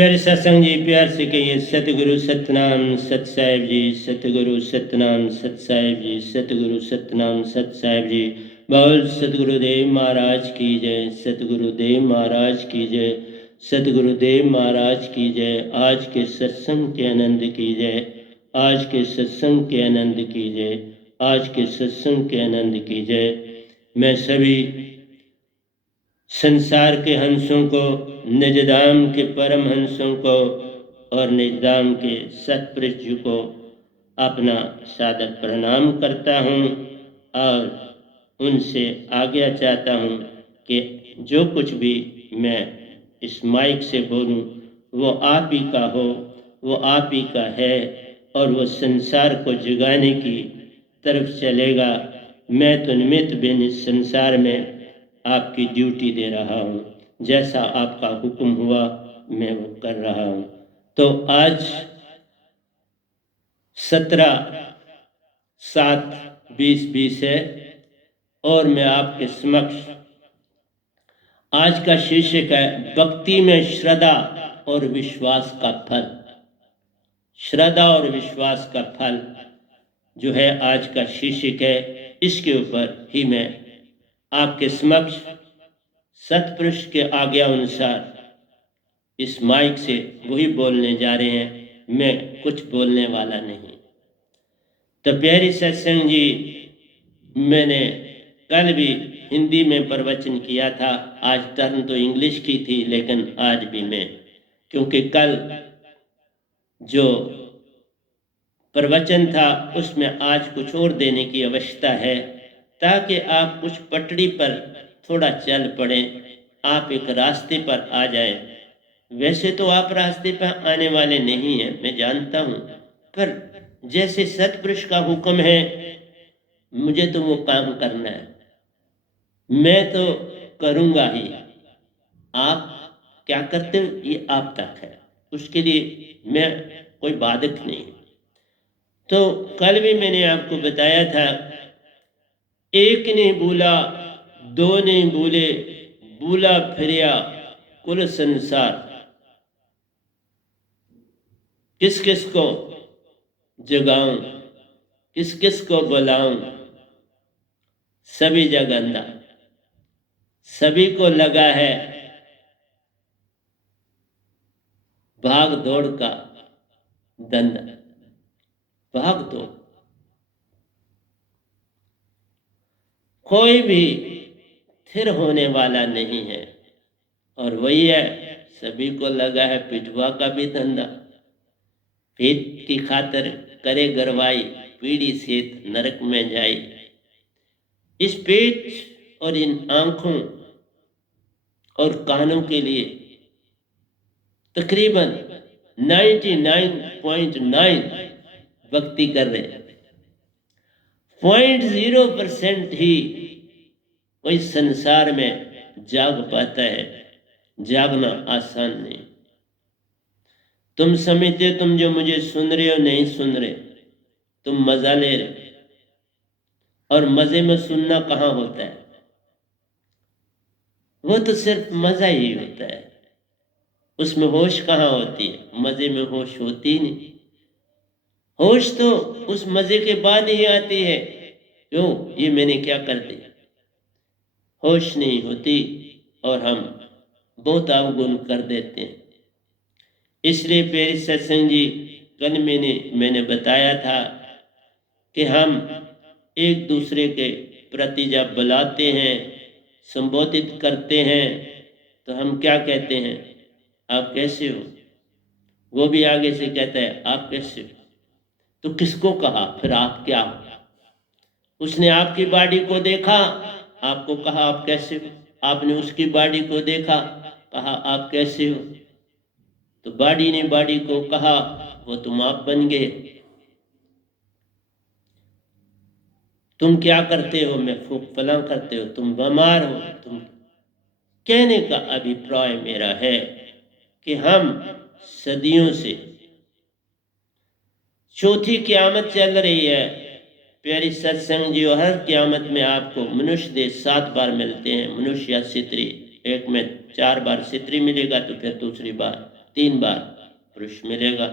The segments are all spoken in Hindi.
प्यारे सत्संग जी, प्यार से कहिए सतगुरु सतनाम सत साहिब जी, सतगुरु सतनाम सत साहिब जी, सतगुरु सतनाम सत साहिब जी। बोल सतगुरुदेव महाराज की जय, सतगुरुदेव महाराज की जय, सतगुरुदेव महाराज की जय। आज के सत्संग के आनंद की जय, आज के सत्संग के आनंद की जय, आज के सत्संग के आनंद की जय। मैं सभी संसार के हंसों को, निजधाम के परम हंसों को और निजधाम के सत्पुरुष को अपना सादर प्रणाम करता हूँ और उनसे आज्ञा चाहता हूँ कि जो कुछ भी मैं इस माइक से बोलूँ वो आप ही का हो, वो आप ही का है और वो संसार को जगाने की तरफ चलेगा। मैं तो निमित्त बिन इस संसार में आपकी ड्यूटी दे रहा हूँ, जैसा आपका हुक्म हुआ मैं वो कर रहा हूँ। तो आज 17/7/2020 है और मैं आपके समक्ष आज का शीर्षक है भक्ति में श्रद्धा और विश्वास का फल। श्रद्धा और विश्वास का फल जो है आज का शीर्षक है, इसके ऊपर ही मैं आपके समक्ष सत्पुरुष के आज्ञा अनुसार इस माइक से वही बोलने जा रहे हैं, मैं कुछ बोलने वाला नहीं। तो प्यारी सत्संग जी, मैंने कल भी हिंदी में प्रवचन किया था, आज टर्न तो इंग्लिश की थी, लेकिन आज भी मैं, क्योंकि कल जो प्रवचन था उसमें आज कुछ और देने की आवश्यकता है, ताकि आप कुछ पटड़ी पर थोड़ा चल पड़े, आप एक रास्ते पर आ जाए। वैसे तो आप रास्ते पर आने वाले नहीं हैं, मैं जानता हूँ, पर जैसे सतपुरुष का हुक्म है मुझे तो वो काम करना है, मैं तो करूँगा ही। आप क्या करते हो ये आप तक है, उसके लिए मैं कोई बाधक नहीं। तो कल भी मैंने आपको बताया था, एक ने बोला, दो ने बोले, बोला फिरिया कुल संसार। किस किस को जगाऊं, किस किस को बुलाऊं, सभी जग अंधा। सभी को लगा है भाग दौड़ का धंधा, भाग दौड़। कोई भी स्थिर होने वाला नहीं है, और वही है, सभी को लगा है पिटवा का भी धंधा। पेट की खातर करे गरवाई, पीढ़ी सेत नरक में जाई। इस पेट और इन आंखों और कानों के लिए तकरीबन 99.9 भक्ति कर रहे हैं। 0.0% ही कोई संसार में जाग पाता है। जागना आसान नहीं। तुम समझते, तुम जो मुझे सुन रहे हो नहीं सुन रहे, तुम मजा ले रहे, और मजे में सुनना कहाँ होता है? वो तो सिर्फ मजा ही होता है, उसमें होश कहाँ होती है? मजे में होश होती नहीं। होश तो उस मजे के बाद ही आती है, क्यों, ये मैंने क्या कर दिया। होश नहीं होती और हम बहुत अवगुण कर देते हैं। इसलिए प्यारे सत्संग जी, कल मैंने बताया था कि हम एक दूसरे के प्रति जब बुलाते हैं, संबोधित करते हैं, तो हम क्या कहते हैं? आप कैसे हो? वो भी आगे से कहता है आप कैसे हो? तो किसको कहा फिर आप क्या हो? उसने आपकी बॉडी को देखा, आपको कहा आप कैसे हो। आपने उसकी बॉडी को देखा, कहा आप कैसे हो। तो बॉडी ने बॉडी को कहा, वो तुम आप बन गए। तुम क्या करते हो? मैं फूक फला करते हो, तुम बीमार हो। तुम कहने का अभिप्राय मेरा है कि हम सदियों से, चौथी क़यामत चल रही है प्यारी सत्संग जी, हर क़यामत में आपको मनुष्य देह 7 बार मिलते हैं, मनुष्य या सितरी। एक में 4 बार सितरी मिलेगा तो फिर दूसरी बार 3 बार पुरुष मिलेगा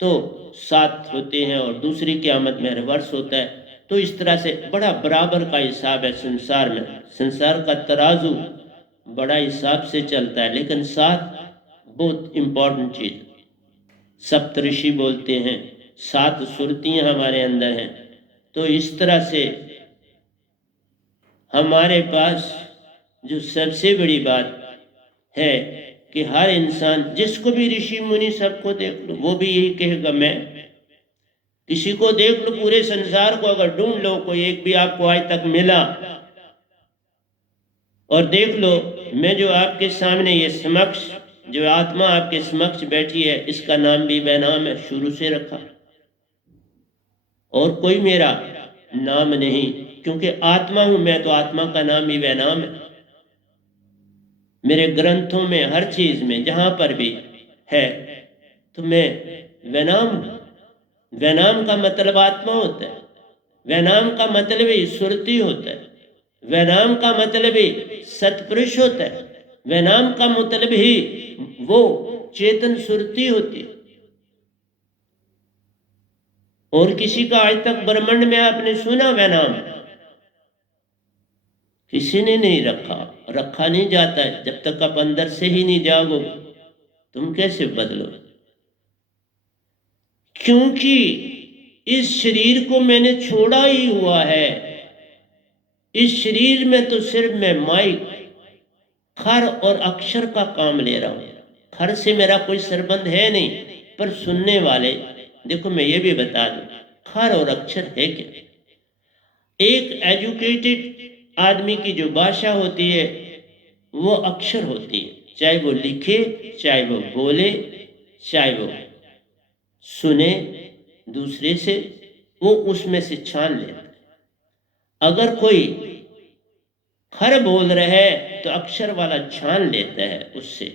तो 7 होते हैं, और दूसरी क़यामत में रिवर्स होता है। तो इस तरह से बड़ा बराबर का हिसाब है संसार में। संसार का तराजू बड़ा हिसाब से चलता है, लेकिन 7 बहुत इम्पोर्टेंट चीज़। सप्तऋषि बोलते हैं, 7 सुरतियाँ हमारे अंदर हैं। तो इस तरह से हमारे पास जो सबसे बड़ी बात है कि हर इंसान, जिसको भी ऋषि मुनि सबको देख लो, वो भी यही कहेगा मैं। किसी को देख लो, पूरे संसार को अगर ढूंढ लो, कोई एक भी आपको आज तक मिला, और देख लो मैं जो आपके सामने ये समक्ष, जो आत्मा आपके समक्ष बैठी है, इसका नाम भी बेनाम है, शुरू से रखा, और कोई मेरा नाम नहीं, क्योंकि आत्मा हूं मैं, तो आत्मा का नाम भी बेनाम है। मेरे ग्रंथों में, हर चीज में, जहां पर भी है, तो मैं बेनाम हूं। बेनाम का मतलब आत्मा होता है, बेनाम का मतलब ही सुरती होता है, बेनाम का मतलब ही सतपुरुष होता है, बेनाम का मतलब ही वो चेतन सुरती होती है। और किसी का आज तक ब्रह्मांड में आपने सुना बेनाम? किसी ने नहीं रखा, रखा नहीं जाता है। जब तक आप अंदर से ही नहीं जागो, तुम कैसे बदलो? क्योंकि इस शरीर को मैंने छोड़ा ही हुआ है। इस शरीर में तो सिर्फ मैं माइक, खर और अक्षर का काम ले रहा हूं। खर से मेरा कोई संबंध है नहीं, पर सुनने वाले, देखो मैं ये भी बता दूं, खर और अक्षर है क्या? एक एजुकेटेड आदमी की जो भाषा होती है वो अक्षर होती है, चाहे वो लिखे, चाहे वो बोले, चाहे वो सुने दूसरे से, वो उसमें से छान लेता है। अगर कोई खर बोल रहा है तो अक्षर वाला छान लेता है, उससे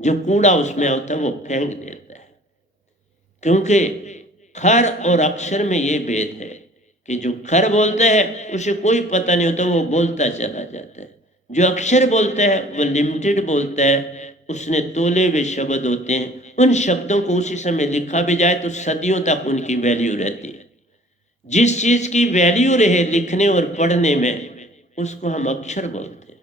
जो कूड़ा उसमें होता है वो फेंक देता है। क्योंकि खर और अक्षर में ये भेद है कि जो खर बोलता है उसे कोई पता नहीं होता, वो बोलता चला जाता है। जो अक्षर बोलता है वो लिमिटेड बोलता है, उसने तोले हुए शब्द होते हैं। उन शब्दों को उसी समय लिखा भी जाए तो सदियों तक उनकी वैल्यू रहती है। जिस चीज की वैल्यू रहे लिखने और पढ़ने में, उसको हम अक्षर बोलते हैं।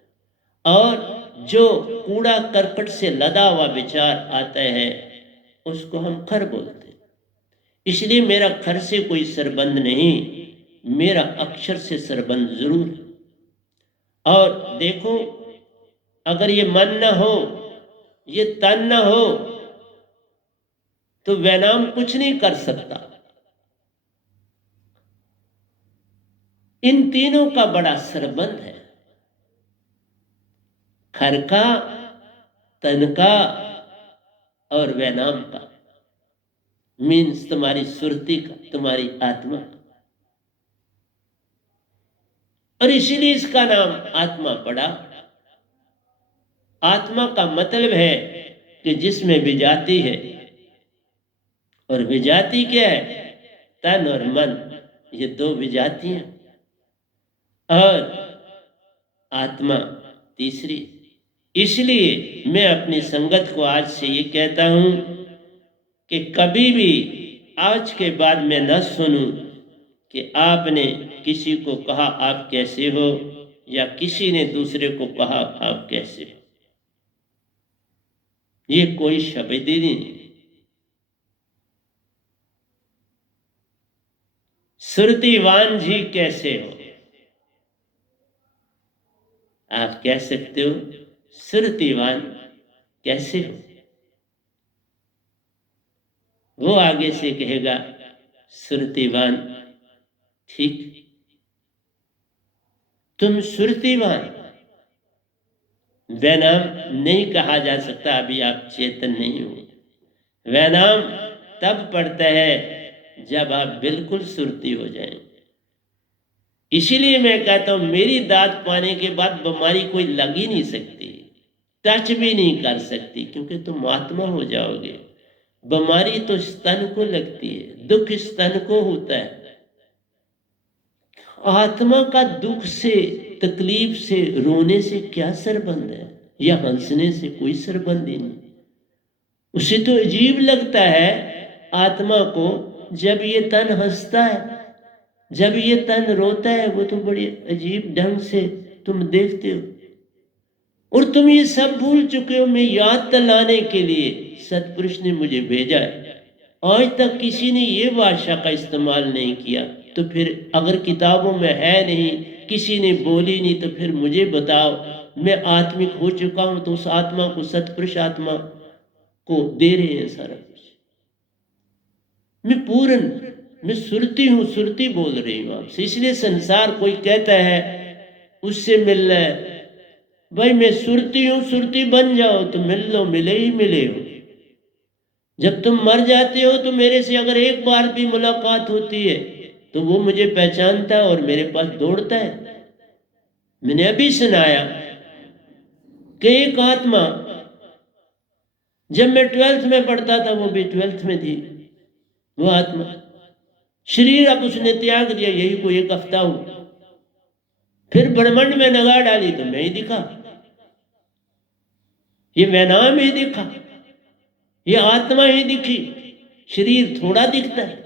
और जो कूड़ा करकट से लदा हुआ विचार आता है, उसको हम खर बोलते हैं। इसलिए मेरा खर से कोई संबंध नहीं, मेरा अक्षर से संबंध जरूर है। और देखो, अगर ये मन न हो, ये तन न हो, तो वैनाम कुछ नहीं कर सकता। इन तीनों का बड़ा संबंध है, खर का, तन का और वैनाम का, मीन्स तुम्हारी सुरती का, तुम्हारी आत्मा का। और इसीलिए इसका नाम आत्मा पड़ा। आत्मा का मतलब है कि जिसमें विजाति है, और विजाति क्या है? तन और मन, ये 2 विजातियां, और आत्मा तीसरी। इसलिए मैं अपनी संगत को आज से ये कहता हूं कि कभी भी आज के बाद मैं न सुनूं कि आपने किसी को कहा आप कैसे हो, या किसी ने दूसरे को कहा आप कैसे हो। ये कोई शब्द ही नहीं। सुरतिवान जी कैसे हो, आप कह सकते हो सुरतिवान कैसे हो। वो आगे से कहेगा सुरतिवान ठीक। तुम सुरतिवान, वैनाम नहीं कहा जा सकता, अभी आप चेतन नहीं हो। वैनाम तब पड़ता है जब आप बिल्कुल सुरती हो जाएं। इसीलिए मैं कहता हूं मेरी दाद पाने के बाद बीमारी कोई लग ही नहीं सकती, टच भी नहीं कर सकती, क्योंकि तुम आत्मा हो जाओगे। बीमारी तो स्तन को लगती है, दुख स्तन को होता है। आत्मा का दुख से, तकलीफ से, रोने से क्या संबंध है, या हंसने से कोई संबंध ही नहीं। उसे तो अजीब लगता है आत्मा को जब ये तन हंसता है, जब ये तन रोता है, वो तो बड़े अजीब ढंग से तुम देखते हो। और तुम ये सब भूल चुके हो। मैं याद दिलाने के लिए सतपुरुष ने मुझे भेजा है। आज तक किसी ने ये भाषा का इस्तेमाल नहीं किया, तो फिर अगर किताबों में है नहीं, किसी ने बोली नहीं, तो फिर मुझे बताओ। मैं आत्मिक हो चुका हूं तो उस आत्मा को, सतपुरुष आत्मा को दे रहे हैं सारा कुछ। मैं पूर्ण, मैं सुरती हूं, सुरती बोल रही हूं आपसे। इसलिए संसार कोई कहता है उससे मिलना है, भाई मैं सुरती हूं, सुरती बन जाओ तो मिल लो, मिले ही मिले हो। जब तुम मर जाते हो तो मेरे से अगर एक बार भी मुलाकात होती है तो वो मुझे पहचानता है और मेरे पास दौड़ता है। मैंने अभी सुनाया कि एक आत्मा, जब मैं 12th में पढ़ता था, वो भी 12th में थी वो आत्मा। शरीर अब उसने त्याग दिया, यही कोई एक हफ्ता हो। फिर ब्रह्मांड में नगाह डाली तो मैं ही दिखा, ये मैं नाम ही दिखा, ये आत्मा ही दिखी। शरीर थोड़ा दिखता है।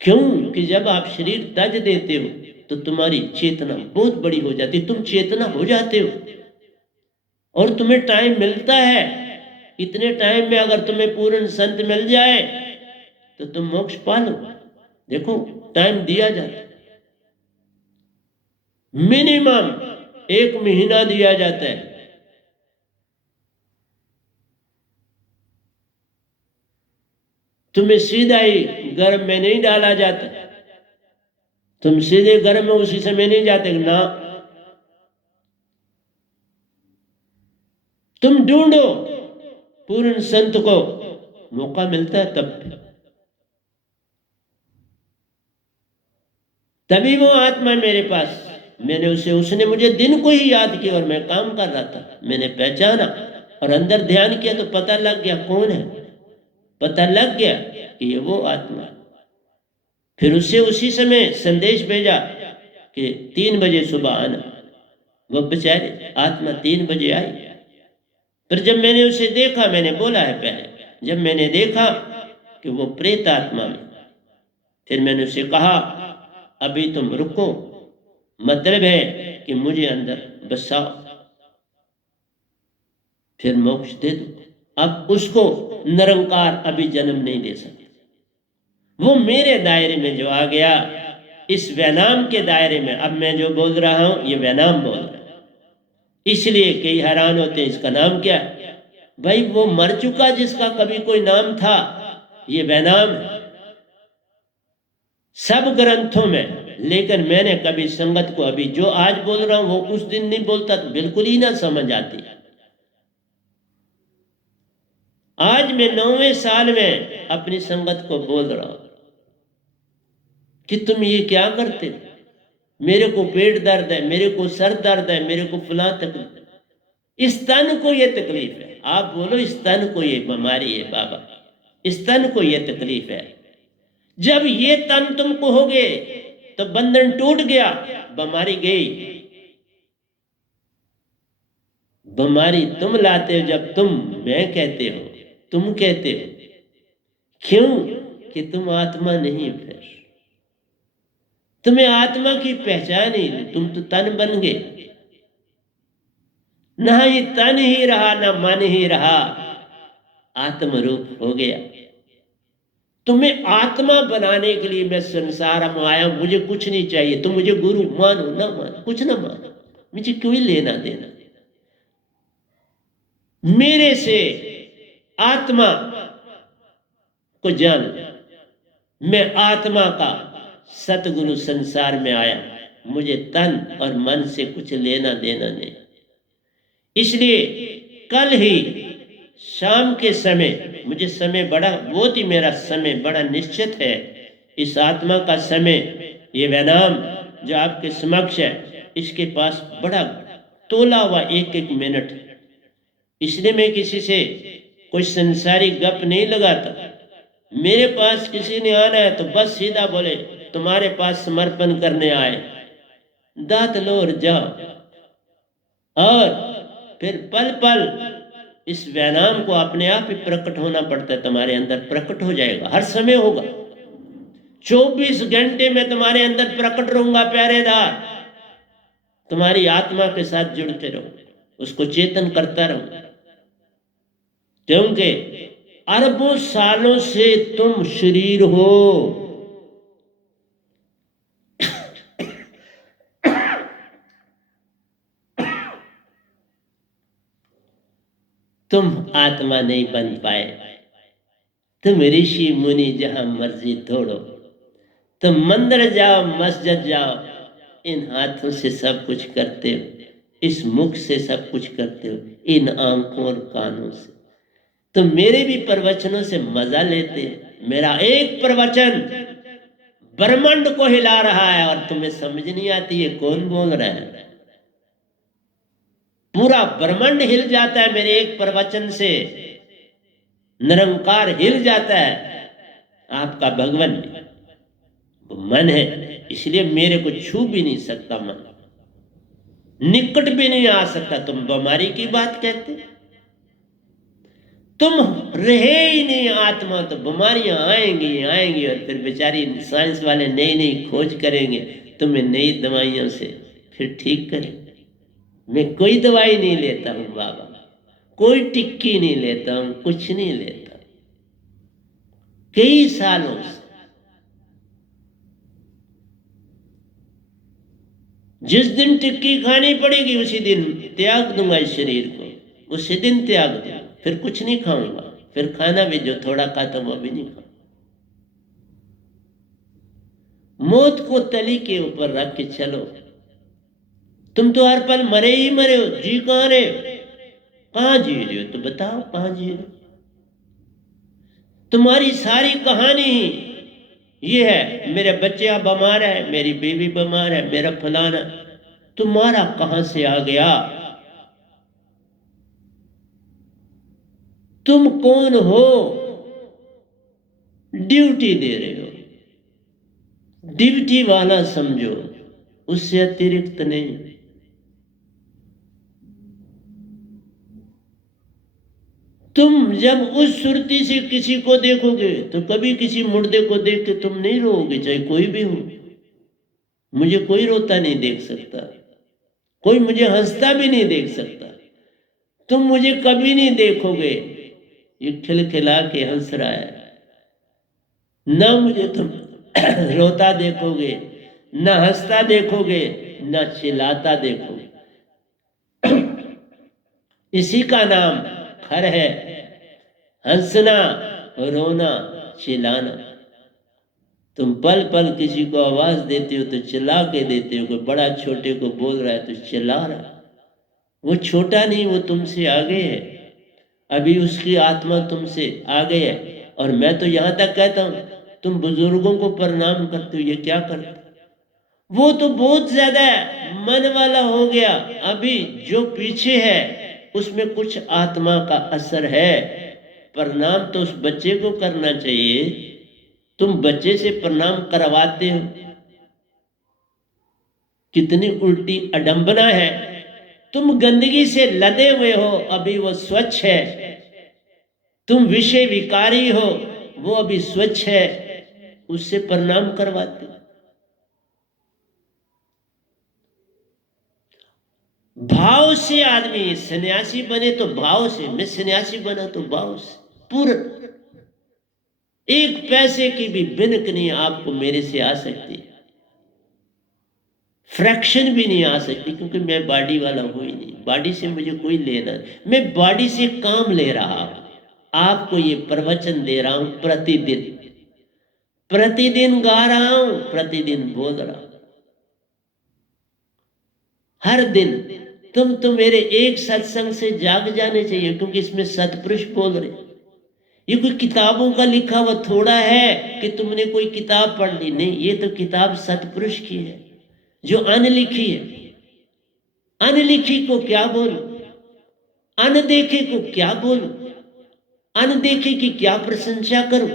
क्यों कि जब आप शरीर त्याज देते हो तो तुम्हारी चेतना बहुत बड़ी हो जाती, तुम चेतना हो जाते हो और तुम्हें टाइम मिलता है। इतने टाइम में अगर तुम्हें पूर्ण संत मिल जाए तो तुम मोक्ष पा लो। देखो टाइम दिया जाता है, मिनिमम 1 महीना दिया जाता है। तुम्हें सीधा ही गर्भ में नहीं डाला जाता, तुम सीधे गर्भ में उसी समय नहीं जाते ना, तुम ढूंढो पूर्ण संत को, मौका मिलता है तभी वो आत्मा मेरे पास। मैंने उसने मुझे दिन को ही याद किया और मैं काम कर रहा था, मैंने पहचाना और अंदर ध्यान किया तो पता लग गया कौन है, पता लग गया कि ये वो आत्मा। फिर उससे उसी समय संदेश भेजा कि 3 बजे सुबह आना। वो बेचारे आत्मा 3 बजे आई। फिर जब मैंने उसे देखा, मैंने बोला है पहले, जब मैंने देखा कि वो प्रेत आत्मा में, फिर मैंने उसे कहा अभी तुम रुको, मतलब है कि मुझे अंदर बसाओ, फिर मोक्ष दे दो। अब उसको निरंकार अभी जन्म नहीं दे सकते। वो मेरे दायरे में जो आ गया, इस वैनाम के दायरे में, अब मैं जो बोल रहा हूं ये वैनाम बोल रहा हूं। इसलिए कई हैरान होते हैं इसका नाम क्या है। भाई वो मर चुका जिसका कभी कोई नाम था, ये वैनाम है सब ग्रंथों में। लेकिन मैंने कभी संगत को अभी जो आज बोल रहा हूं वो उस दिन नहीं बोलता तो बिल्कुल ही ना समझ आती। आज मैं 9वें साल में अपनी संगत को बोल रहा हूं कि तुम ये क्या करते हो, मेरे को पेट दर्द है, मेरे को सर दर्द है, मेरे को फलां तकलीफ, इस तन को ये तकलीफ है। आप बोलो इस तन को ये बीमारी है बाबा, इस तन को ये तकलीफ है। जब ये तन तुम कहोगे तो बंधन टूट गया, बीमारी गई। बीमारी तुम लाते हो जब तुम मैं कहते हो, तुम कहते हो। क्यों कि तुम आत्मा नहीं, फिर तुम्हें आत्मा की पहचान ही नहीं, तुम तो तन बन गए। ना ही तन ही रहा ना मन ही रहा, आत्म रूप हो गया। तुम्हें आत्मा बनाने के लिए मैं संसार में आया, मुझे कुछ नहीं चाहिए। तुम मुझे गुरु मानो ना मानो, कुछ ना मानो, मुझे कोई लेना देना। मेरे से आत्मा को जान, मैं आत्मा का सतगुरु संसार में आया, मुझे तन और मन से कुछ लेना देना नहीं। इसलिए कल ही शाम के समय, मुझे समय बड़ा, बहुत ही मेरा समय बड़ा निश्चित है। इस आत्मा का समय, ये वैनाम जो आपके समक्ष है, इसके पास बड़ा तोला हुआ एक एक मिनट। इसलिए मैं किसी से कोई संसारी गप नहीं लगाता। मेरे पास किसी ने आना है तो बस सीधा बोले तुम्हारे पास समर्पण करने आए, दात लो और जाओ। और फिर पल पल इस व्यायाम को अपने आप ही प्रकट होना पड़ता है, तुम्हारे अंदर प्रकट हो जाएगा, हर समय होगा। 24 घंटे में तुम्हारे अंदर प्रकट रहूंगा प्यारेदार। तुम्हारी आत्मा के साथ जुड़ते रहो, उसको चेतन करता रहो, क्योंकि अरबों सालों से तुम शरीर हो। तुम आत्मा नहीं बन पाए। तुम ऋषि मुनि जहां मर्जी दौड़ो, तुम मंदिर जाओ, मस्जिद जाओ, इन हाथों से सब कुछ करते हो, इस मुख से सब कुछ करते हो, इन आंखों और कानों से। तुम मेरे भी प्रवचनों से मजा लेते हो। मेरा एक प्रवचन ब्रह्मांड को हिला रहा है और तुम्हें समझ नहीं आती है कौन बोल रहा है। पूरा ब्रह्मांड हिल जाता है मेरे एक प्रवचन से, निरंकार हिल जाता है। आपका भगवान वो मन है, इसलिए मेरे को छू भी नहीं सकता, मन निकट भी नहीं आ सकता। तुम बीमारी की बात कहते, तुम रहे ही नहीं आत्मा, तो बीमारियां आएंगी आएंगी, और फिर बेचारी साइंस वाले नई नई खोज करेंगे, तुम्हें नई दवाइयों से फिर ठीक करेंगे। मैं कोई दवाई नहीं लेता हूं बाबा, कोई टिक्की नहीं लेता हूं, कुछ नहीं लेता कई सालों से। जिस दिन टिक्की खानी पड़ेगी उसी दिन त्याग दूंगा इस शरीर को, उसी दिन त्याग दूंगा, फिर कुछ नहीं खाऊंगा, फिर खाना भी जो थोड़ा खाता वो भी नहीं खाऊंगा। मौत को तली के ऊपर रख के चलो। तुम तो हर पल मरे ही मरे हो, जी कहां रहे हो, कहां जी रहे हो, तो बताओ कहां जी रहे हो। तुम्हारी सारी कहानी ही ये है, मेरे बच्चे बीमार है, मेरी बीवी बीमार है, मेरा फलाना। तुम्हारा कहां से आ गया? तुम कौन हो? ड्यूटी दे रहे हो, ड्यूटी वाला समझो, उससे अतिरिक्त नहीं। तुम जब उस सुरती से किसी को देखोगे तो कभी किसी मुर्दे को देख के तुम नहीं रोओगे, चाहे कोई भी हो। मुझे कोई रोता नहीं देख सकता, कोई मुझे हंसता भी नहीं देख सकता। तुम मुझे कभी नहीं देखोगे ये खिलखिला के हंस रहा है, ना मुझे तुम रोता देखोगे, ना हंसता देखोगे, ना चिल्लाता देखोगे। इसी का नाम खर है, हंसना, रोना, चिल्लाना। तुम पल पल किसी को आवाज देते हो तो चिल्ला के देते हो, कोई बड़ा छोटे को बोल रहा है तो चिल्ला रहा है। वो छोटा नहीं, वो तुमसे आगे है, अभी उसकी आत्मा तुमसे आगे है। और मैं तो यहां तक कहता हूं, तुम बुजुर्गों को प्रणाम करते हो, ये क्या करते हो? वो तो बहुत ज्यादा मन वाला हो गया, अभी जो पीछे है उसमें कुछ आत्मा का असर है। प्रणाम तो उस बच्चे को करना चाहिए, तुम बच्चे से प्रणाम करवाते हो। कितनी उल्टी अडंबना है। तुम गंदगी से लदे हुए हो, अभी वो स्वच्छ है। तुम विषय विकारी हो, वो अभी स्वच्छ है, उससे प्रणाम करवाते हो। भाव से आदमी सन्यासी बने तो भाव से, मैं सन्यासी बना तो भाव से पूर्ण। एक पैसे की भी बिनक नहीं आपको मेरे से आ सकती, फ्रैक्शन भी नहीं आ सकती, क्योंकि मैं बॉडी वाला हूं ही नहीं। बॉडी से मुझे कोई लेना नहीं, मैं बॉडी से काम ले रहा हूं। आपको ये प्रवचन दे रहा हूं, प्रतिदिन प्रतिदिन गा रहा हूं, प्रतिदिन बोल रहा हूं, हर दिन। तुम तो मेरे एक सत्संग से जाग जाने चाहिए, क्योंकि इसमें सतपुरुष बोल रहे। ये कोई किताबों का लिखा हुआ थोड़ा है कि तुमने कोई किताब पढ़ ली, नहीं, ये तो किताब सतपुरुष की है जो अनलिखी है। अनलिखी को क्या बोलूं, अनदेखे को क्या बोलूं, अनदेखे की क्या प्रशंसा करूं,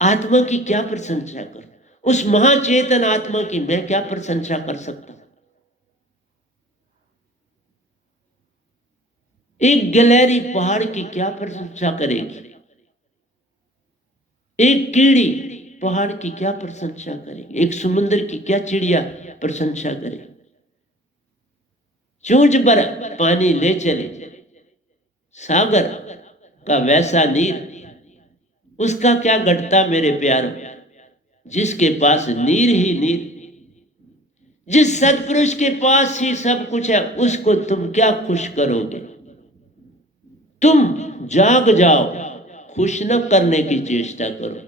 आत्मा की क्या प्रशंसा करूं, उस महाचेतन आत्मा की मैं क्या प्रशंसा कर सकता हूं? एक गिलहरी पहाड़ की क्या प्रशंसा करेगी, एक कीड़ी पहाड़ की क्या प्रशंसा करेगी, एक समुद्र की क्या चिड़िया प्रशंसा करेगी। चूंच भर पानी ले चले सागर का वैसा नीर, उसका क्या घटता मेरे प्यारो, जिसके पास नीर ही नीर। जिस सत्पुरुष के पास ही सब कुछ है उसको तुम क्या खुश करोगे। तुम जाग जाओ, खुश न करने की चेष्टा करो,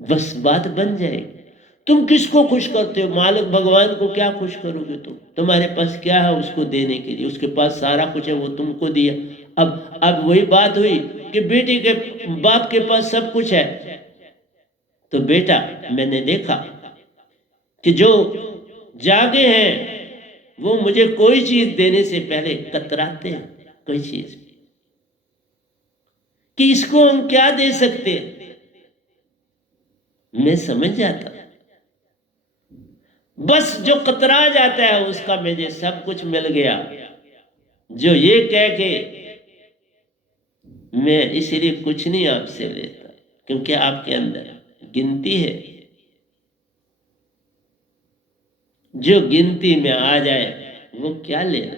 बस बात बन जाएगी। तुम किसको खुश करते हो, मालिक भगवान को क्या खुश करोगे तुम। तुम्हारे पास क्या है उसको देने के लिए, उसके पास सारा कुछ है, वो तुमको दिया। अब वही बात हुई कि बेटे के बाप के पास सब कुछ है, तो बेटा मैंने देखा कि जो जागे हैं वो मुझे कोई चीज देने से पहले कतराते हैं, कोई चीज कि इसको हम क्या दे सकते हैं। मैं समझ जाता, बस जो कतरा जाता है उसका मुझे सब कुछ मिल गया। जो ये कह के मैं इसलिए कुछ नहीं आपसे लेता, क्योंकि आपके अंदर गिनती है। जो गिनती में आ जाए वो क्या लेना।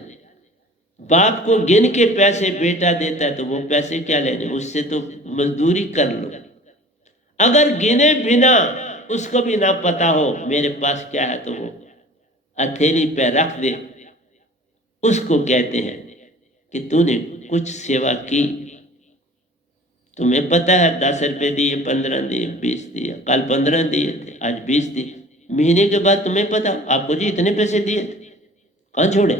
बाप को गिन के पैसे बेटा देता है तो वो पैसे क्या लेने, उससे तो मजदूरी कर लो। अगर गिने बिना उसको भी ना पता हो मेरे पास क्या है, तो वो हथेली पे रख दे, उसको कहते हैं कि तूने कुछ सेवा की। तुम्हें पता है 10 रुपए दिए, 15 दिए, 20 दिए, कल 15 दिए थे, आज 20 दिए, महीने के बाद तुम्हें पता आपको जी इतने पैसे दिए थे, कहां छोड़े।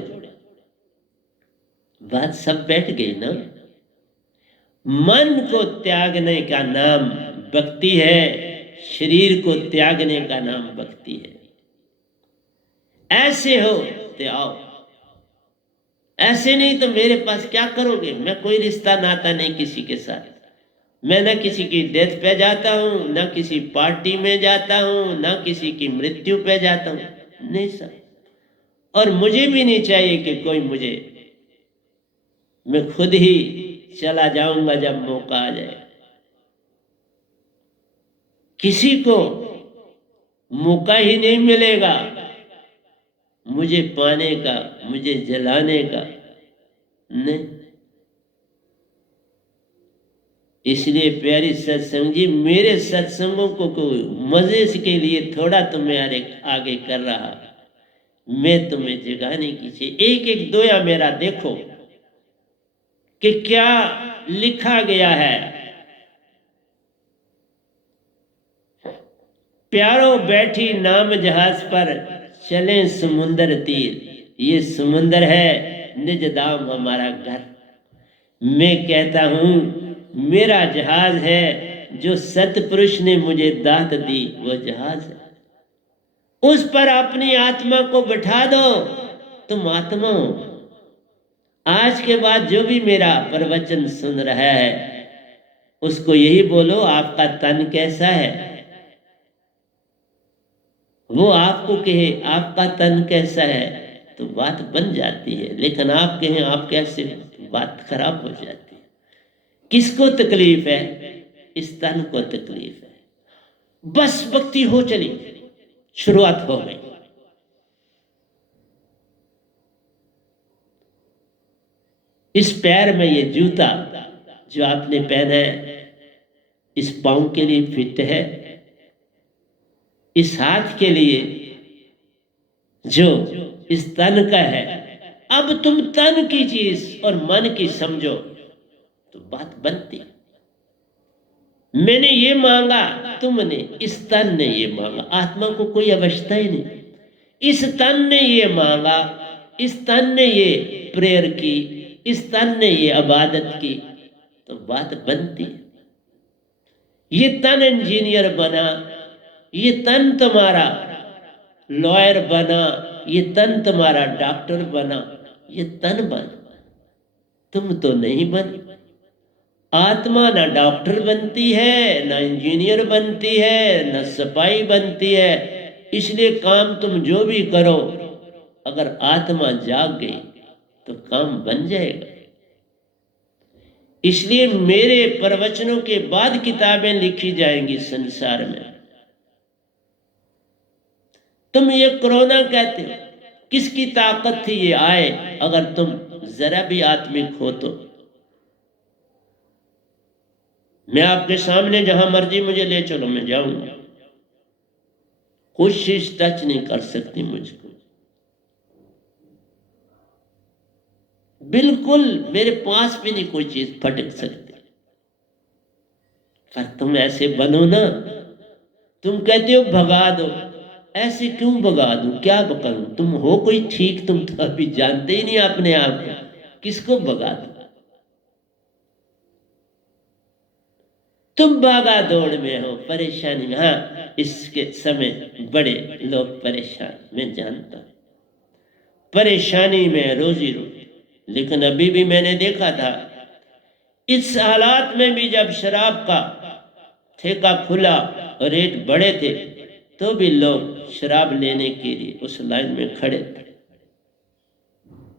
बात सब बैठ गई ना। मन को त्यागने का नाम भक्ति है, शरीर को त्यागने का नाम भक्ति है। ऐसे हो तो आओ, ऐसे नहीं तो मेरे पास क्या करोगे। मैं कोई रिश्ता नाता नहीं किसी के साथ, मैं ना किसी की डेथ पे जाता हूं, ना किसी पार्टी में जाता हूं, ना किसी की मृत्यु पे जाता हूं, नहीं सर। और मुझे भी नहीं चाहिए कि कोई मुझे, मैं खुद ही चला जाऊंगा जब मौका आ जाए। किसी को मौका ही नहीं मिलेगा मुझे पाने का, मुझे जलाने का, नहीं। इसलिए प्यारी सत्संग जी, मेरे सत्संगों को मजे के लिए थोड़ा तुम्हें आगे कर रहा, मैं तुम्हें जगाने की चाहिए। एक एक दोया मेरा देखो कि क्या लिखा गया है। प्यारो बैठी नाम जहाज पर, चले समुंदर तीर। ये समुंदर है, निज दाम हमारा घर। मैं कहता हूं मेरा जहाज है, जो सतपुरुष ने मुझे दात दी वो जहाज है। उस पर अपनी आत्मा को बिठा दो, तुम आत्मा हो। आज के बाद जो भी मेरा प्रवचन सुन रहा है उसको यही बोलो आपका तन कैसा है। वो आपको कहे आपका तन कैसा है तो बात बन जाती है, लेकिन आप कहें आप कैसे, बात खराब हो जाती है। किसको तकलीफ है, इस तन को तकलीफ है। बस भक्ति हो चली, शुरुआत हो गई। इस पैर में ये जूता जो आपने पहना है इस पांव के लिए फिट है, इस हाथ के लिए जो इस तन का है। अब तुम तन की चीज और मन की समझो तो बात बनती। मैंने ये मांगा, तुमने, इस तन ने ये मांगा, आत्मा को कोई अवस्था ही नहीं। इस तन ने ये मांगा, इस तन ने ये प्रेयर की, इस तन ने ये इबादत की, तो बात बनती। ये तन इंजीनियर बना, ये तन तुम्हारा लॉयर बना, ये तन तुम्हारा डॉक्टर बना, ये तन बन, तुम तो नहीं बन। आत्मा ना डॉक्टर बनती है, ना इंजीनियर बनती है, ना सफाई बनती है। इसलिए काम तुम जो भी करो, अगर आत्मा जाग गई तो काम बन जाएगा। इसलिए मेरे प्रवचनों के बाद किताबें लिखी जाएंगी संसार में। तुम ये कोरोना कहते हो, किसकी ताकत थी ये आए? अगर तुम जरा भी आत्मिक हो तो मैं आपके सामने जहां मर्जी मुझे ले चलो, मैं जाऊंगा। कोशिश टच नहीं कर सकती मुझको, बिल्कुल मेरे पास भी नहीं कोई चीज फटक सकती। पर तुम ऐसे बनो ना, तुम कहते हो भगा दो। ऐसे क्यों भगा दूं, क्या करूं? तुम हो कोई ठीक? तुम तो अभी जानते ही नहीं अपने आप को, किसको भगा दो? तुम भागा दौड़ में हो, परेशानी में। हाँ, इसके समय बड़े लोग परेशान, मैं जानता हूं, परेशानी में रोजी रोटी। लेकिन अभी भी मैंने देखा था, इस हालात में भी जब शराब का ठेका खुला और रेट बढ़े थे, तो भी लोग शराब लेने के लिए उस लाइन में खड़े थे।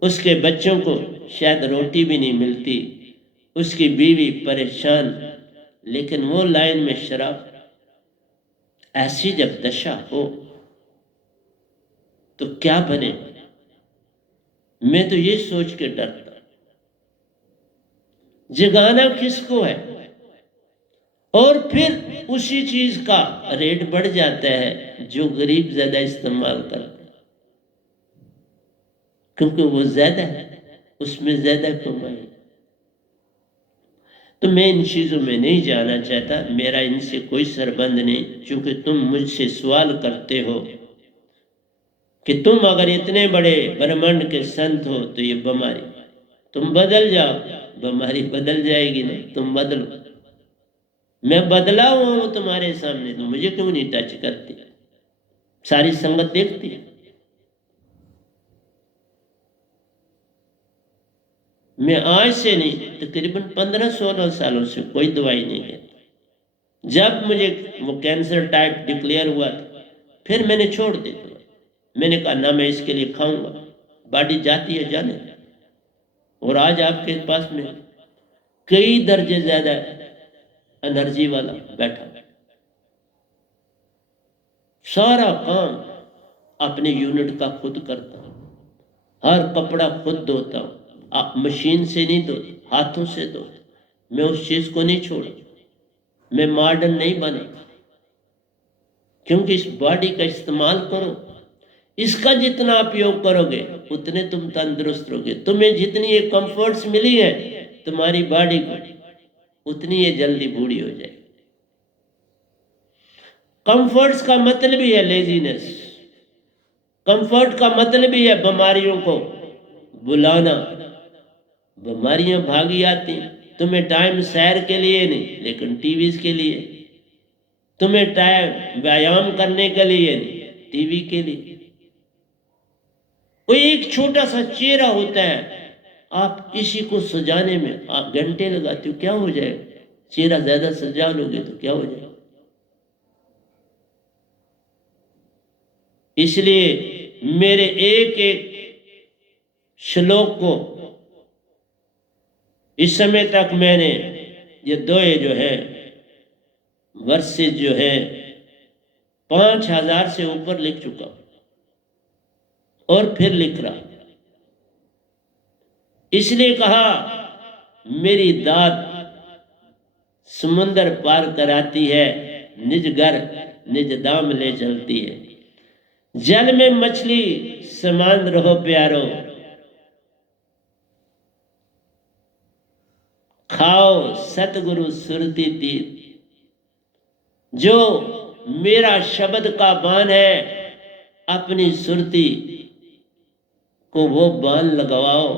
उसके बच्चों को शायद रोटी भी नहीं मिलती, उसकी बीवी परेशान, लेकिन वो लाइन में शराब। ऐसी जब दशा हो तो क्या बने? मैं तो ये सोच के डरता, जगाना किसको है? और फिर उसी चीज का रेट बढ़ जाता है जो गरीब ज्यादा इस्तेमाल करते हैं, क्योंकि वो ज्यादा है, उसमें ज्यादा कमाई। तो मैं इन चीजों में नहीं जाना चाहता, मेरा इनसे कोई संबंध नहीं। क्योंकि तुम मुझसे सवाल करते हो कि तुम अगर इतने बड़े ब्रह्मांड के संत हो तो ये बीमारी, तुम बदल जाओ, बीमारी बदल जाएगी ना, तुम बदलो। मैं बदला हुआ हूं तुम्हारे सामने, तो मुझे क्यों नहीं टच करती? सारी संगत देखती है। मैं आज से नहीं, तकरीबन 15-16 सालों से कोई दवाई नहीं लेता। जब मुझे वो कैंसर टाइप डिक्लेयर हुआ था, फिर मैंने छोड़ दी दवाई। मैंने कहा ना मैं इसके लिए खाऊंगा, बॉडी जाती है जाने। और आज आपके पास में कई दर्जे ज्यादा एनर्जी वाला बैठा, सारा काम अपने यूनिट का खुद करता हूं, हर कपड़ा खुद धोता हूं, आप मशीन से नहीं धोता, हाथों से धोता। मैं उस चीज को नहीं छोड़ा, मैं मॉडर्न नहीं बना। क्योंकि इस बॉडी का इस्तेमाल करो, इसका जितना उपयोग करोगे उतने तुम तंदुरुस्त रहोगे। तुम्हें जितनी ये कंफर्ट्स मिली है तुम्हारी बॉडी को, उतनी ये जल्दी बूढ़ी हो जाएगी। कंफर्ट्स का मतलब ही है लेजीनेस, कंफर्ट का मतलब ही है बीमारियों को बुलाना। बीमारियां भागी आती, तुम्हें टाइम सैर के लिए नहीं, लेकिन टीवी के लिए। तुम्हें टाइम व्यायाम करने के लिए नहीं, टीवी के लिए। वो एक छोटा सा चेहरा होता है, आप किसी को सजाने में आप घंटे लगाते हो, क्या हो जाएगा? चेहरा ज्यादा सजा लोगे तो क्या हो जाएगा? इसलिए मेरे एक एक श्लोक को इस समय तक मैंने ये दोए जो है वर्षे जो है 5000 से ऊपर लिख चुका और फिर लिख रहा। इसलिए कहा मेरी दात समुंदर पार कराती है, निज घर निज दाम ले चलती है। जल में मछली समान रहो प्यारो, खाओ सतगुरु सुरती तीर। जो मेरा शब्द का बाण है, अपनी सुरती को वो बाण लगवाओ,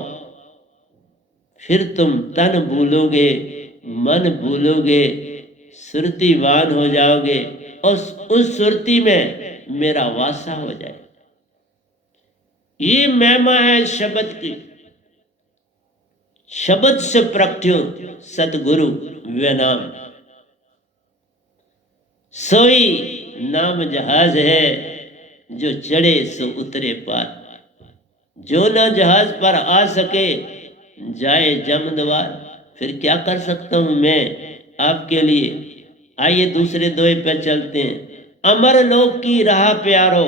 फिर तुम तन भूलोगे मन भूलोगे, सुरतीवान हो जाओगे और उस सुरती में मेरा वासा हो जाए। ये महिमा है शब्द की। शब्द से प्रगट्यो सतगुरु वे नाम, सोई नाम जहाज है जो चढ़े सो उतरे पार। जो ना जहाज पर आ सके जाए जमद्वार, फिर क्या कर सकता हूं मैं आपके लिए। आइए दूसरे दोहे पर चलते हैं। अमर लोक की राह प्यारो,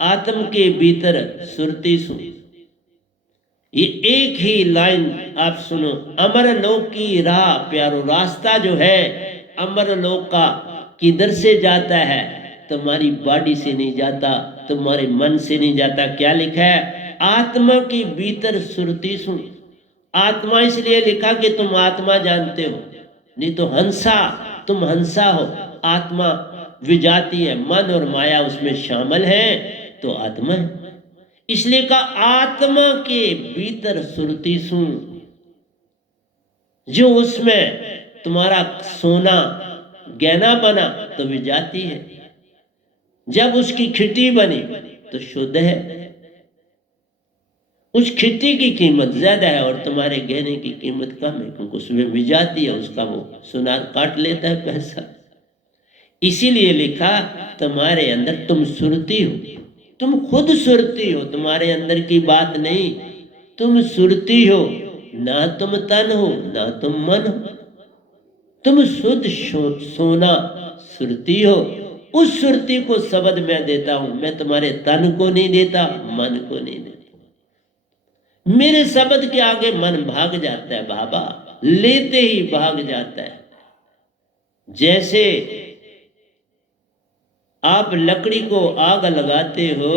आत्म के भीतर सुरती सुन। ये एक ही लाइन आप सुनो। अमर लोक की राह प्यारो, रास्ता जो है अमर लोक का किधर से जाता है? तुम्हारी बॉडी से नहीं जाता, तुम्हारे मन से नहीं जाता। क्या लिखा है? आत्मा के भीतर सुरती सुन। आत्मा इसलिए लिखा कि तुम आत्मा जानते हो, नहीं तो हंसा, तुम हंसा हो। आत्मा विजाती है, मन और माया उसमें शामिल है, तो आत्मा है। इसलिए का आत्मा के भीतर सुरती सुन। जो उसमें तुम्हारा सोना गहना बना तो विजाती है, जब उसकी खिटी बनी तो शुद्ध है। उस खिट्टी की कीमत ज्यादा है और तुम्हारे गहने की कीमत कम है, क्योंकि उसमें विजाती है, उसका वो सुनार काट लेता है पैसा। इसीलिए लिखा तुम्हारे अंदर तुम सुरती हो, तुम खुद सुरती हो, तुम्हारे अंदर की बात नहीं। तुम सुरती हो, ना तुम तन हो ना तुम मन हो। तुम शुद्ध सोना सुरती हो। उस सुरती को शब्द मैं देता हूं, मैं तुम्हारे तन को नहीं देता, मन को नहीं देता। मेरे शब्द के आगे मन भाग जाता है बाबा, लेते ही भाग जाता है। जैसे आप लकड़ी को आग लगाते हो,